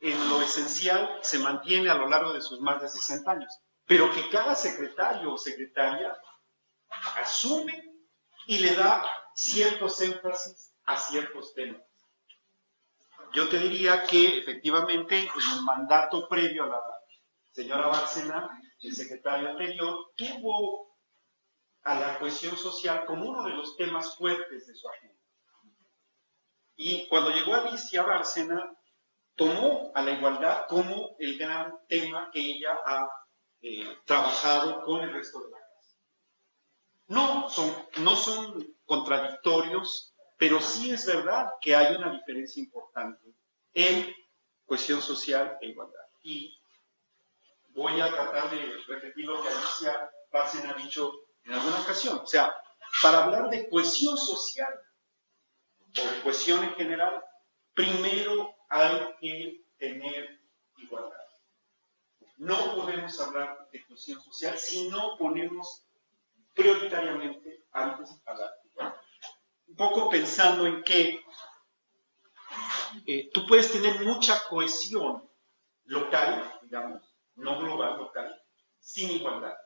en lo esencial se mantiene a lo largo de sus más de 60 años, pero que cada secretario o secretaria asume y le da ciertos énfasis a ciertos temas. Yo te diría que efectivamente en el mandato previo a la señora Bárcena, el secretario anterior, tuvo a la cohesión social como uno de los temas fuertes de su agenda. Y cuando llegó Alicia Bárcena, tomó a la igualdad como el gran tema que ella ha trabajado con el resto de la clase. No son contradictorios, pero sí es verdad que hay una diferencia importante en cuestión social e igualdad. Y voy a tratar de repetir lo que Alicia Bárcena ha dicho en alguna ocasión. O sea, para hablar de cohesión social o de cohesión en general, primero hay que tener igualdad. No podemos hablar de cohesión social si no ponemos prioritariamente antes a la igualdad. Un poco pensando en que tú puedes tener mucha cohesión local, digamos, no global, local, sin igualdad.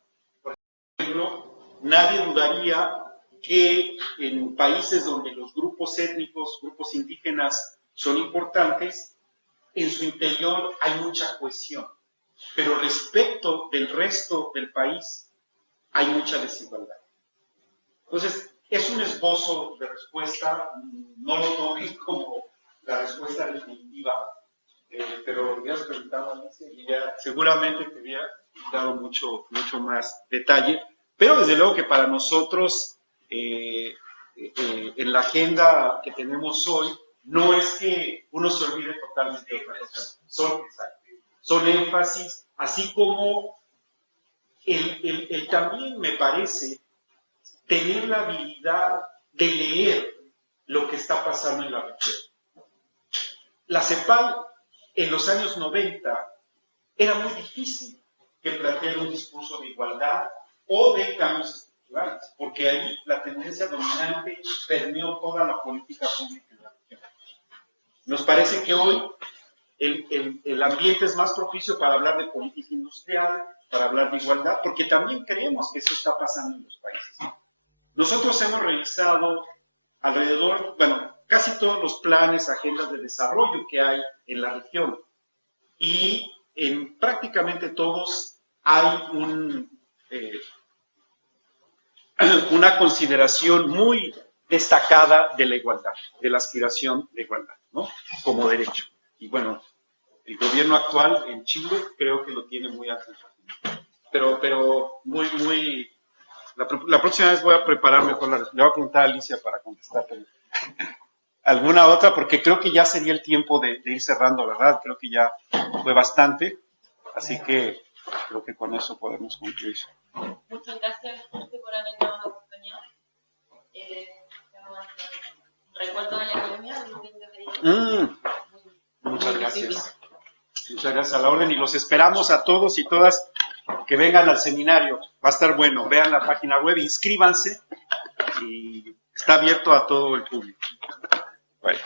Por ejemplo, nadie dudaría que en países donde los grupos étnicos, grupos indígenas son importantes, en su interior hay mucha cohesión. Pero respecto del resto del país, hay mucha desigualdad. Entonces, es un esbozo de respuesta, no lo tomen como la respuesta definitiva, pero me has preguntado a Alicia y ella seguramente te había dado mucho más detalle, pero desde luego que para nosotros, en la agenda que tenemos hoy, no es que uno se olvide totalmente de otra cosa, son énfasis, así como el también me parece tener la habilidad de leer lo que está pasando en la región. La CEPAL en los años 90 era muy difícil que planteara un discurso de igualdad o de cambios estructurales, porque ahí la tendencia dominante permeó toda la política pública en la región. Nos parece que hoy el ambiente es más propicio para hablar de política industrial, para hablar de igualdad, porque también creemos que eso está pasando en los países. Nosotros hemos revisado alrededor, casi todos los planes, agendas de desarrollo que hay en la región, y en prácticamente todos hay una consideración muy destacada de la igualdad, de la aspiración de igualdad, ¿no? Como derecho. Y bueno, el gobierno actual en Chile creo que lo tiene muy alto. Pero muy... La próxima vez voy a preparar mejor le voy a preguntar a Alicia para contestarte alguna otra, porque creo que ya sería el tiempo de ir cerrando, ¿verdad? Creo que ya fue bastante, así que creo que con eso podemos concluir. Muchas gracias, Jorge, por habernos acompañado. Recuerdo de la academia. Muchas gracias. Muchas gracias, a la orden, y los esperamos a todos y todas que vengan al seminario. Va a estar bueno. Vean la página web, inscríbanse y está abierto a todo el público. Bueno.